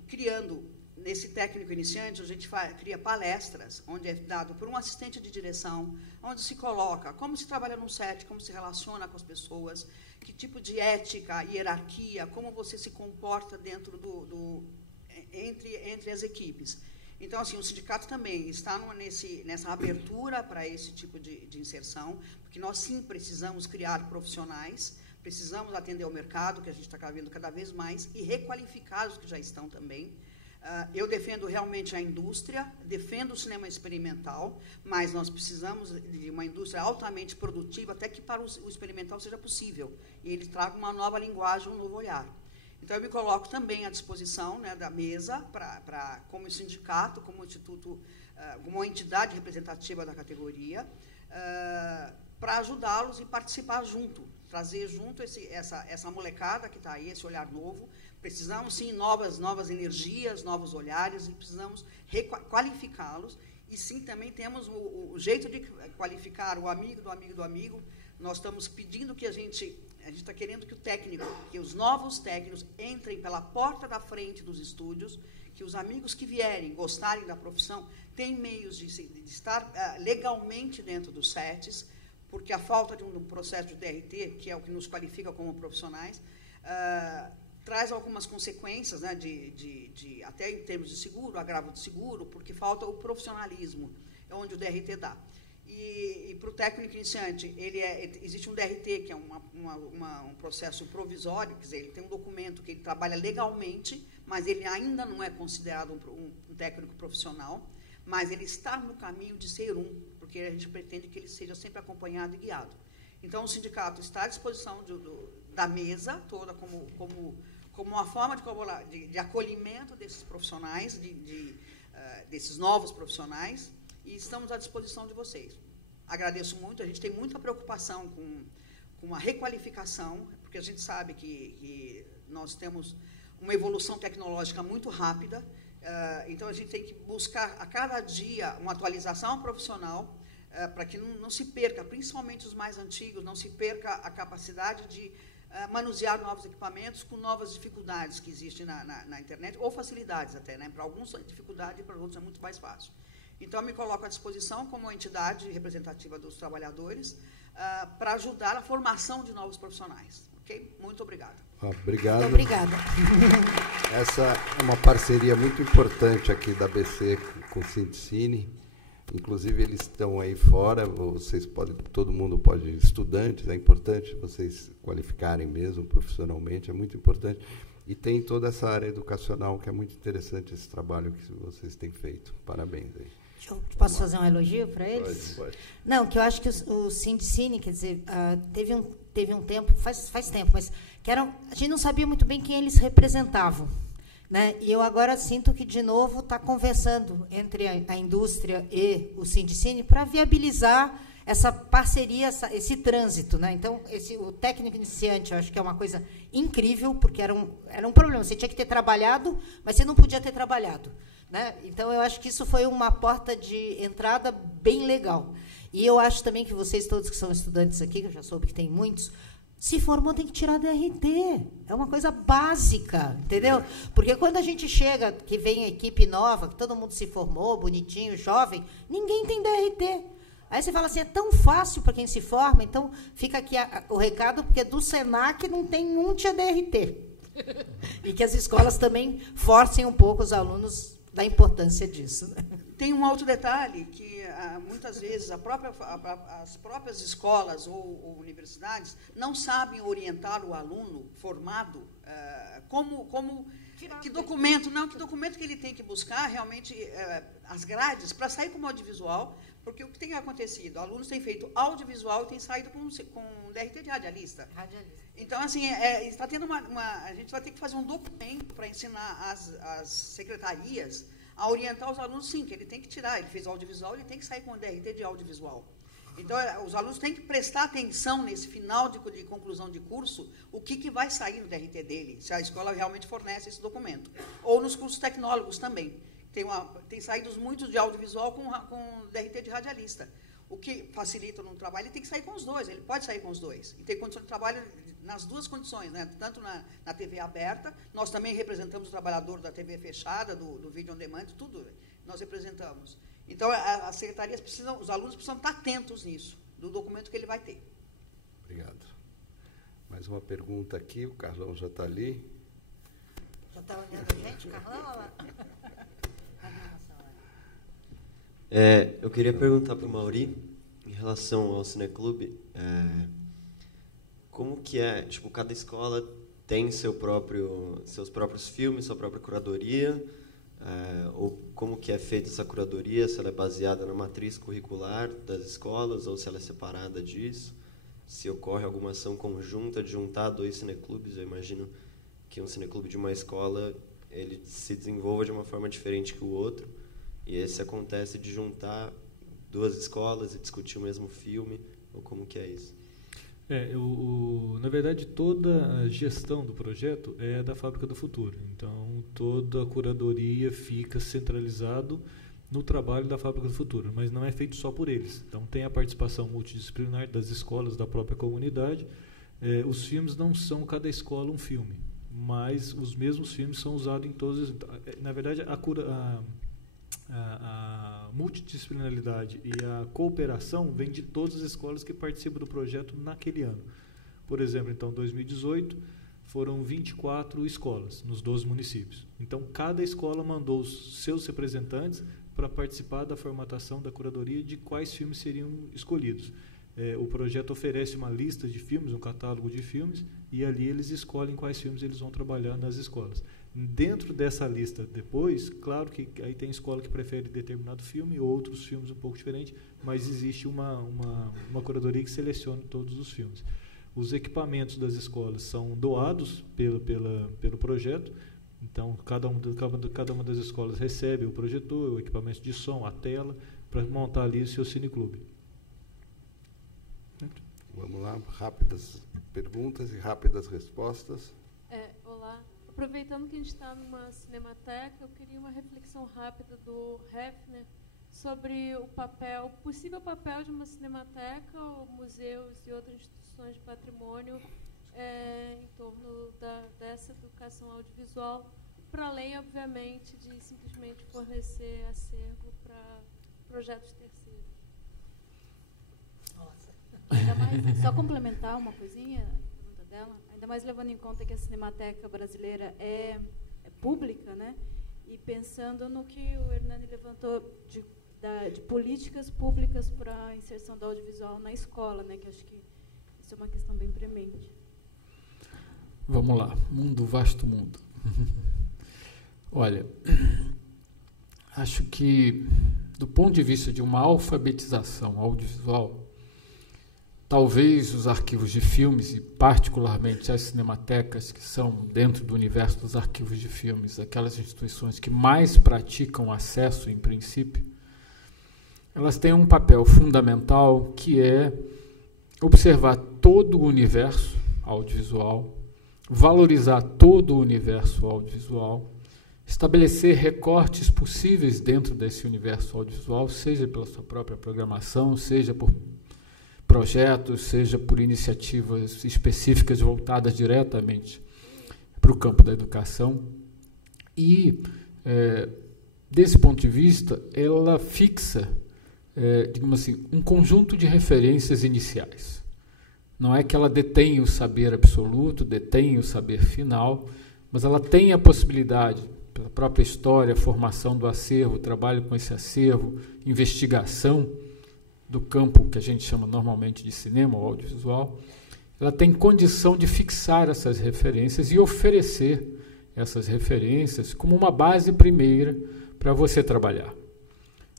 criando, nesse técnico iniciante, a gente cria palestras, onde é dado por um assistente de direção, onde se coloca como se trabalha num set, como se relaciona com as pessoas, que tipo de ética, hierarquia, como você se comporta dentro entre as equipes. Então, assim, o sindicato também está nessa abertura para esse tipo de inserção, porque nós, sim, precisamos criar profissionais, precisamos atender ao mercado, que a gente está vendo cada vez mais, e requalificar os que já estão também. Eu defendo realmente a indústria, defendo o cinema experimental, mas nós precisamos de uma indústria altamente produtiva, até que para o experimental seja possível, e ele traga uma nova linguagem, um novo olhar. Então, eu me coloco também à disposição, né, da mesa, como sindicato, como instituto, como uma entidade representativa da categoria, para ajudá-los e participar junto, trazer junto essa molecada que está aí, esse olhar novo. Precisamos, sim, novas energias, novos olhares, e precisamos requalificá-los. E, sim, também temos o jeito de qualificar o amigo do amigo do amigo. Nós estamos pedindo que a gente está querendo que os novos técnicos entrem pela porta da frente dos estúdios, que os amigos que vierem, gostarem da profissão, têm meios de estar legalmente dentro dos sets, porque a falta de um processo de DRT, que é o que nos qualifica como profissionais, traz algumas consequências, né, até em termos de seguro, agravo de seguro, porque falta o profissionalismo, é onde o DRT dá. E para o técnico iniciante, existe um DRT, que é um processo provisório, quer dizer, ele tem um documento que ele trabalha legalmente, mas ele ainda não é considerado um técnico profissional, mas ele está no caminho de ser porque a gente pretende que ele seja sempre acompanhado e guiado. Então, o sindicato está à disposição da mesa toda como uma forma de acolhimento desses profissionais, desses novos profissionais, e estamos à disposição de vocês. Agradeço muito, a gente tem muita preocupação com a requalificação, porque a gente sabe que nós temos uma evolução tecnológica muito rápida, então a gente tem que buscar a cada dia uma atualização profissional, para que não se perca, principalmente os mais antigos, não se perca a capacidade de manusear novos equipamentos com novas dificuldades que existem na internet, ou facilidades até, né? Para alguns é dificuldade e para outros é muito mais fácil. Então, eu me coloco à disposição como uma entidade representativa dos trabalhadores para ajudar a formação de novos profissionais. Ok? Muito obrigada. Obrigado. Muito obrigada. Essa é uma parceria muito importante aqui da ABC com o Sindicine. Inclusive, eles estão aí fora, todo mundo pode, estudantes, é importante vocês qualificarem mesmo profissionalmente, é muito importante. E tem toda essa área educacional, que é muito interessante esse trabalho que vocês têm feito. Parabéns aí. Posso fazer um elogio para eles? Pode. Não, que eu acho que o Sindicine, quer dizer, teve um tempo, faz tempo, mas a gente não sabia muito bem quem eles representavam. Né? E eu agora sinto que, de novo, está conversando entre a indústria e o Sindicine para viabilizar essa parceria, esse trânsito. Né? Então, o técnico iniciante, eu acho que é uma coisa incrível, porque era um problema. Você tinha que ter trabalhado, mas você não podia ter trabalhado. Né? Então, eu acho que isso foi uma porta de entrada bem legal. E eu acho também que vocês todos que são estudantes aqui, que eu já soube que tem muitos, se formou, tem que tirar DRT. É uma coisa básica, entendeu? Porque quando a gente chega, que vem a equipe nova, que todo mundo se formou, bonitinho, jovem, ninguém tem DRT. Aí você fala assim, é tão fácil para quem se forma, então fica aqui o recado, porque do SENAC não tem um tinha DRT. E que as escolas também forcem um pouco os alunos da importância disso. Né? Tem um outro detalhe, que muitas vezes as próprias escolas ou universidades não sabem orientar o aluno formado que documento que ele tem que buscar realmente as grades para sair como audiovisual, porque o que tem acontecido, alunos têm feito audiovisual e têm saído com DRT de radialista. Então, assim, está tendo a gente vai ter que fazer um documento para ensinar as secretarias a orientar os alunos, sim, que ele tem que tirar, ele fez audiovisual, ele tem que sair com o DRT de audiovisual. Então, os alunos têm que prestar atenção nesse final de conclusão de curso, o que vai sair no DRT dele, se a escola realmente fornece esse documento. Ou nos cursos tecnólogos também. Tem saídos muitos de audiovisual com DRT de radialista. O que facilita no trabalho, ele tem que sair com os dois, ele pode sair com os dois. E tem condição de trabalho nas duas condições, né? Tanto na TV aberta, nós também representamos o trabalhador da TV fechada, do vídeo on demand, tudo nós representamos. Então, as secretarias precisam, os alunos precisam estar atentos nisso, do documento que ele vai ter. Obrigado. Mais uma pergunta aqui, o Carlão já está ali. Já está olhando a gente, Carlão? Olha lá. Eu queria perguntar para o Mauri, em relação ao Cineclube, como que é, tipo, cada escola tem seus próprios filmes, sua própria curadoria, ou como que é feita essa curadoria, se ela é baseada na matriz curricular das escolas, ou se ela é separada disso, se ocorre alguma ação conjunta de juntar 2 cineclubes. Eu imagino que um cineclube de uma escola, ele se desenvolva de uma forma diferente que o outro, e esse acontece de juntar 2 escolas e discutir o mesmo filme, ou como que é isso? Na verdade, toda a gestão do projeto é da Fábrica do Futuro. Então, toda a curadoria fica centralizado no trabalho da Fábrica do Futuro, mas não é feito só por eles. Então, tem a participação multidisciplinar das escolas, da própria comunidade. Os filmes não são cada escola um filme, mas os mesmos filmes são usados em todos. Na verdade, a multidisciplinaridade e a cooperação vem de todas as escolas que participam do projeto naquele ano. Por exemplo, então, em 2018, foram 24 escolas nos 12 municípios. Então, cada escola mandou os seus representantes para participar da formatação da curadoria de quais filmes seriam escolhidos. O projeto oferece uma lista de filmes, um catálogo de filmes, e ali eles escolhem quais filmes eles vão trabalhar nas escolas. Dentro dessa lista, depois, claro que aí tem escola que prefere determinado filme, outros filmes um pouco diferentes, mas existe uma curadoria que seleciona todos os filmes. Os equipamentos das escolas são doados pelo projeto, então cada uma das escolas recebe o projetor, o equipamento de som, a tela, para montar ali o seu cineclube. Vamos lá, rápidas perguntas e rápidas respostas. Olá. Aproveitando que a gente está numa cinemateca, eu queria uma reflexão rápida do Hefner sobre o possível papel de uma cinemateca, ou museus e outras instituições de patrimônio em torno dessa educação audiovisual, para além, obviamente, de simplesmente fornecer acervo para projetos terceiros. Nossa. Ainda mais, só complementar uma coisinha, a pergunta dela, ainda mais levando em conta que a Cinemateca Brasileira é pública, né? E pensando no que o Hernani levantou de políticas públicas para a inserção do audiovisual na escola, né? Que acho que isso é uma questão bem premente. Vamos lá, vasto mundo. Olha, acho que, do ponto de vista de uma alfabetização audiovisual, talvez os arquivos de filmes, e particularmente as cinematecas, que são, dentro do universo dos arquivos de filmes, aquelas instituições que mais praticam acesso, em princípio, elas têm um papel fundamental, que é observar todo o universo audiovisual, valorizar todo o universo audiovisual, estabelecer recortes possíveis dentro desse universo audiovisual, seja pela sua própria programação, seja por projetos, seja por iniciativas específicas voltadas diretamente para o campo da educação. E, desse ponto de vista, ela fixa, digamos assim, um conjunto de referências iniciais. Não é que ela detém o saber absoluto, detém o saber final, mas ela tem a possibilidade, pela própria história, formação do acervo, trabalho com esse acervo, investigação do campo que a gente chama normalmente de cinema ou audiovisual, ela tem condição de fixar essas referências e oferecer essas referências como uma base primeira para você trabalhar.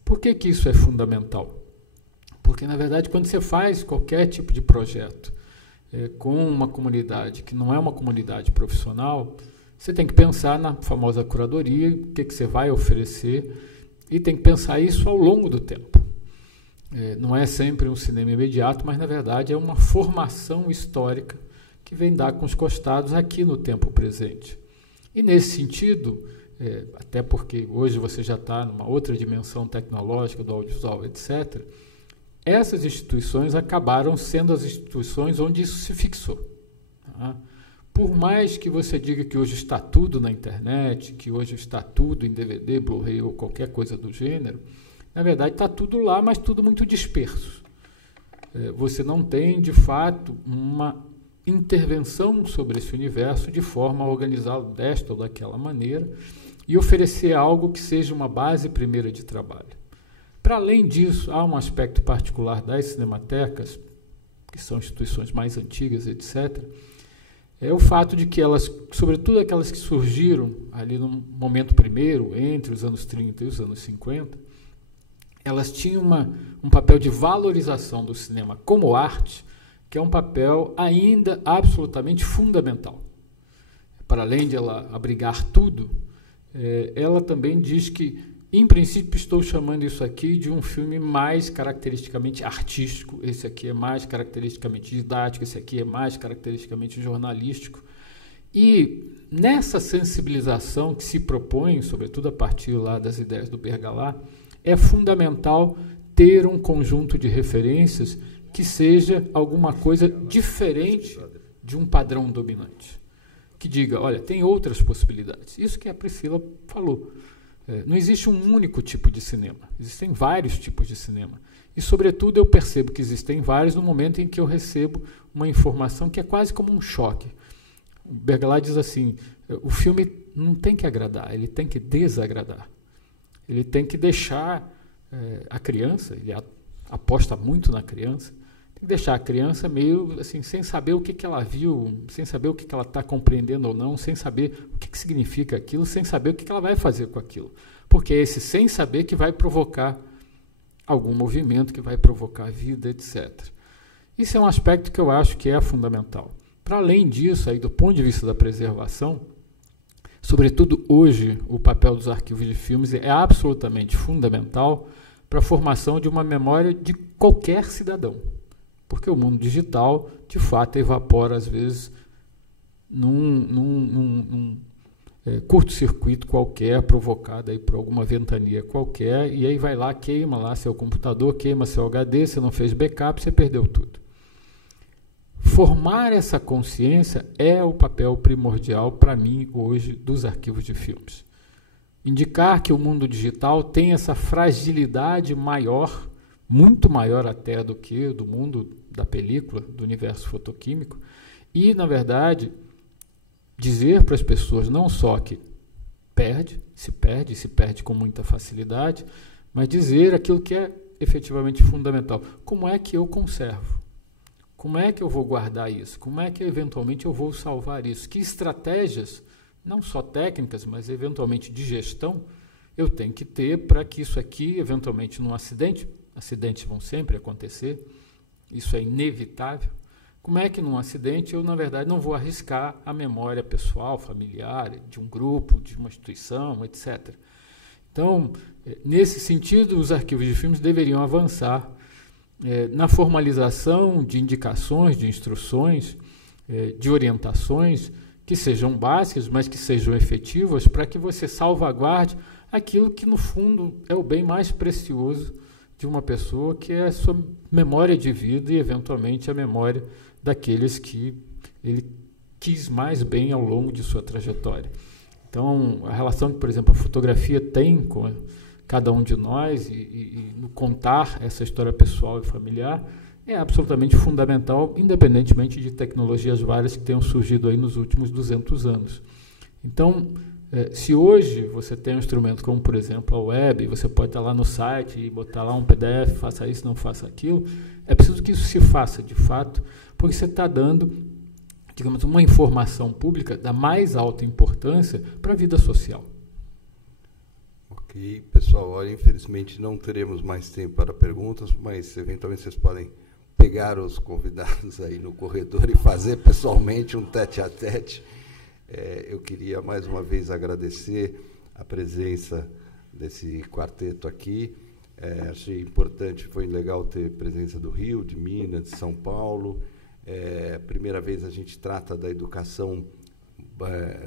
Por que que isso é fundamental? Porque, na verdade, quando você faz qualquer tipo de projeto com uma comunidade que não é uma comunidade profissional, Você tem que pensar na famosa curadoria, o que você vai oferecer, e tem que pensar isso ao longo do tempo. Não é sempre um cinema imediato, mas, na verdade, é uma formação histórica que vem dar com os costados aqui no tempo presente. E, nesse sentido, até porque hoje você já está numa outra dimensão tecnológica do audiovisual, etc., essas instituições acabaram sendo as instituições onde isso se fixou. Tá? Por mais que você diga que hoje está tudo na internet, que hoje está tudo em DVD, Blu-ray ou qualquer coisa do gênero, na verdade está tudo lá, mas tudo muito disperso. Você não tem, de fato, uma intervenção sobre esse universo de forma a organizá-lo desta ou daquela maneira e oferecer algo que seja uma base primeira de trabalho. Para além disso, há um aspecto particular das cinematecas, que são instituições mais antigas, etc., é o fato de que elas, sobretudo aquelas que surgiram ali no momento primeiro, entre os anos 30 e os anos 50, elas tinham um papel de valorização do cinema como arte, que é um papel ainda absolutamente fundamental. Para além de ela abrigar tudo, ela também diz que, em princípio, estou chamando isso aqui de um filme mais caracteristicamente artístico, esse aqui é mais caracteristicamente didático, esse aqui é mais caracteristicamente jornalístico. E nessa sensibilização que se propõe, sobretudo a partir lá das ideias do Bergalá, é fundamental ter um conjunto de referências que seja alguma coisa diferente de um padrão dominante. Que diga, olha, tem outras possibilidades. Isso que a Priscila falou. Não existe um único tipo de cinema, existem vários tipos de cinema. E, sobretudo, eu percebo que existem vários no momento em que eu recebo uma informação que é quase como um choque. O Bergalá diz assim, o filme não tem que agradar, ele tem que desagradar. Ele tem que deixar a criança, ele aposta muito na criança, tem que deixar a criança meio assim, sem saber o que ela viu, sem saber o que ela está compreendendo ou não, sem saber o que significa aquilo, sem saber o que ela vai fazer com aquilo. Porque é esse sem saber que vai provocar algum movimento, que vai provocar vida, etc. Isso é um aspecto que eu acho que é fundamental. Para além disso, aí, do ponto de vista da preservação, sobretudo hoje, o papel dos arquivos de filmes é absolutamente fundamental para a formação de uma memória de qualquer cidadão. Porque o mundo digital, de fato, evapora, às vezes, num curto-circuito qualquer, provocado aí por alguma ventania qualquer, e aí vai lá, queima lá seu computador, queima seu HD, você não fez backup, você perdeu tudo. Formar essa consciência é o papel primordial, para mim, hoje, dos arquivos de filmes. Indicar que o mundo digital tem essa fragilidade maior, muito maior até do que do mundo da película, do universo fotoquímico, e, na verdade, dizer para as pessoas não só que se perde com muita facilidade, mas dizer aquilo que é efetivamente fundamental. Como é que eu conservo? Como é que eu vou guardar isso? Como é que, eventualmente, eu vou salvar isso? Que estratégias, não só técnicas, mas, eventualmente, de gestão, eu tenho que ter para que isso aqui, eventualmente, num acidentes vão sempre acontecer, isso é inevitável. Como é que num acidente eu, na verdade, não vou arriscar a memória pessoal, familiar, de um grupo, de uma instituição, etc. Então, nesse sentido, os arquivos de filmes deveriam avançar na formalização de indicações, de instruções, de orientações que sejam básicas, mas que sejam efetivas para que você salvaguarde aquilo que, no fundo, é o bem mais precioso de uma pessoa, que é a sua memória de vida e, eventualmente, a memória daqueles que ele quis mais bem ao longo de sua trajetória. Então, a relação que, por exemplo, a fotografia tem com cada um de nós e no contar essa história pessoal e familiar é absolutamente fundamental, independentemente de tecnologias várias que tenham surgido aí nos últimos 200 anos. Então, se hoje você tem um instrumento como, por exemplo, a web, você pode estar lá no site e botar lá um PDF, faça isso, não faça aquilo, é preciso que isso se faça, de fato, porque você está dando, digamos, uma informação pública da mais alta importância para a vida social. Ok, pessoal, olha, infelizmente não teremos mais tempo para perguntas, mas eventualmente vocês podem pegar os convidados aí no corredor e fazer pessoalmente um tete-a-tete. Eu queria, mais uma vez, agradecer a presença desse quarteto aqui. Achei importante, foi legal ter presença do Rio, de Minas, de São Paulo. Primeira vez a gente trata da educação,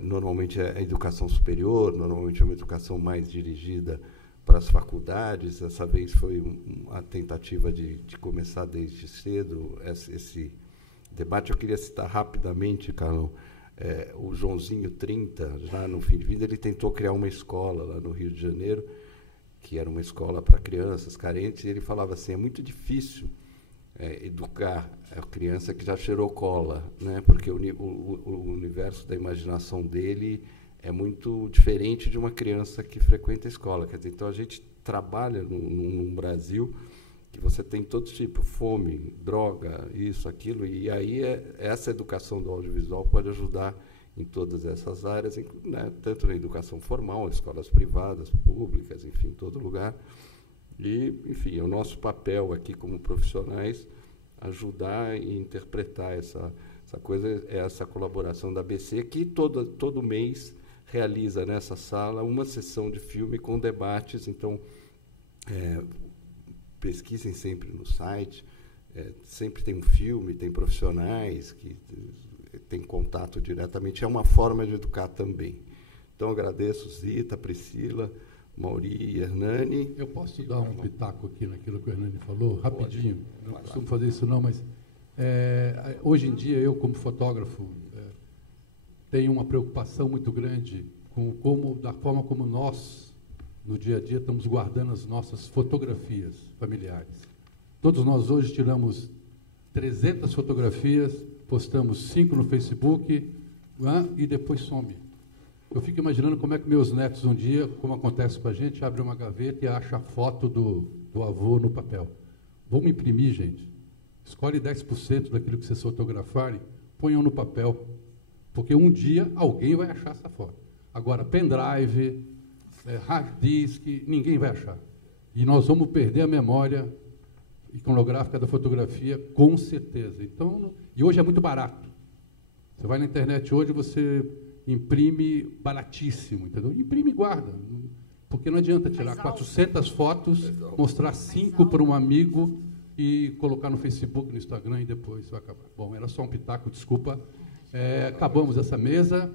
normalmente é a educação superior, normalmente é uma educação mais dirigida para as faculdades. Dessa vez foi uma tentativa de começar desde cedo esse debate. Eu queria citar rapidamente, Carlão, o Joãozinho 30, já no fim de vida, ele tentou criar uma escola lá no Rio de Janeiro, que era uma escola para crianças carentes, e ele falava assim, é muito difícil educar a criança que já cheirou cola, né? Porque o universo da imaginação dele é muito diferente de uma criança que frequenta a escola. Quer dizer, então a gente trabalha num Brasil que você tem todo tipo, fome, droga, isso, aquilo, e aí essa educação do audiovisual pode ajudar em todas essas áreas, né, tanto na educação formal, escolas privadas, públicas, enfim, em todo lugar. E, enfim, é o nosso papel aqui como profissionais ajudar e interpretar essa coisa, essa colaboração da ABC, que todo mês realiza nessa sala uma sessão de filme com debates. Então, pesquisem sempre no site, sempre tem um filme, tem profissionais que têm contato diretamente, é uma forma de educar também. Então, agradeço Zita, Priscila, Mauri e Hernani. Eu posso dar um pitaco aqui naquilo que o Hernani falou, rapidinho? Não costumo fazer isso não, mas hoje em dia eu, como fotógrafo, tenho uma preocupação muito grande da forma como nós, no dia a dia, estamos guardando as nossas fotografias familiares. Todos nós hoje tiramos 300 fotografias, postamos 5 no Facebook, e depois some. Eu fico imaginando como é que meus netos um dia, como acontece com a gente, abrem uma gaveta e acham a foto do avô no papel. Vamos imprimir, gente. Escolhe 10% daquilo que vocês fotografarem, ponham no papel, porque um dia alguém vai achar essa foto. Agora, pendrive, hard disk, ninguém vai achar. E nós vamos perder a memória iconográfica da fotografia, com certeza. Então, e hoje é muito barato. Você vai na internet hoje, você imprime baratíssimo, entendeu? Imprime e guarda. Porque não adianta tirar 400 fotos, mostrar 5 para um amigo e colocar no Facebook, no Instagram, e depois vai acabar. Bom, era só um pitaco, desculpa. Acabamos essa mesa.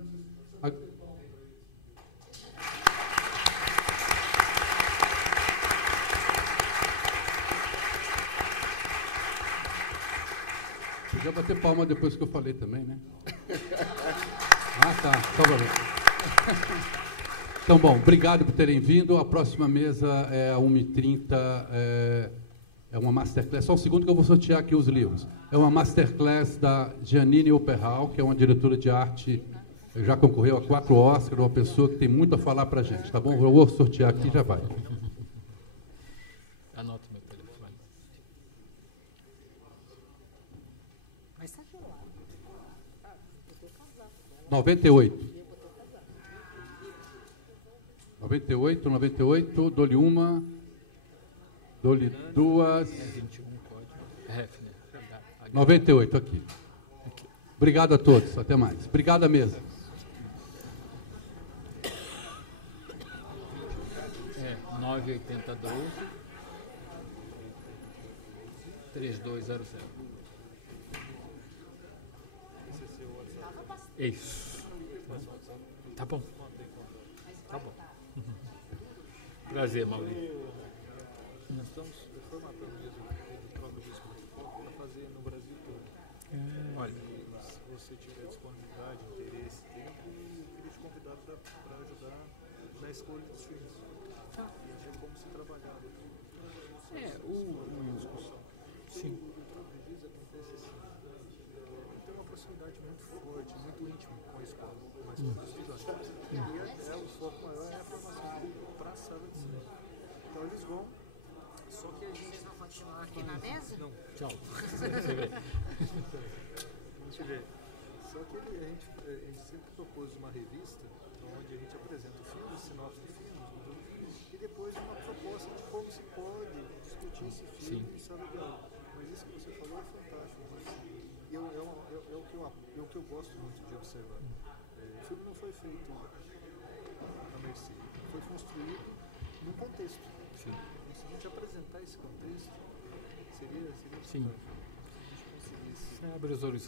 Podia bater palma depois que eu falei também, né? Tá. Só valeu. Então, bom, obrigado por terem vindo. A próxima mesa é a 1h30, é uma masterclass. Só um segundo que eu vou sortear aqui os livros. É uma masterclass da Janine Operhal, que é uma diretora de arte, já concorreu a 4 Oscars, uma pessoa que tem muito a falar para a gente, tá bom? Eu vou sortear aqui e já vai. Anota meu telefone. Mas tá gelado. 98. 98, dou-lhe uma, dou-lhe duas. 21, código. 98, aqui. Obrigado a todos, até mais. Obrigado à mesa. 98012 3200. Isso. Tá bom. Tá bom. Prazer, Maurício. Nós estamos formatando mesmo o próprio disco para fazer no Brasil todo. Olha. E se você tiver disponibilidade, interesse, tempo, eu queria te convidar para ajudar na escolha dos filmes. E ver como se trabalhar. Sim. O próprio disco acontece assim. Tem uma proximidade muito forte, muito íntima com a escola, com a escola dos estudantes. E o foco maior é a formação para a sala de cinema. Então eles vão, só que a gente vão continuar aqui na mesa? Não. Tchau. Deixa eu ver. Só que a gente sempre propôs uma revista onde a gente apresenta o filme, sinopse do filme, e depois uma proposta de como se pode discutir esse filme em sala de aula. Mas isso que você falou é fantástico. E é o que eu gosto muito de observar. O filme não foi feito à mercê, foi construído num contexto. Sim. E se a gente apresentar esse contexto, seria sim. fantástico. Se a gente conseguisse... Abre os horizontes.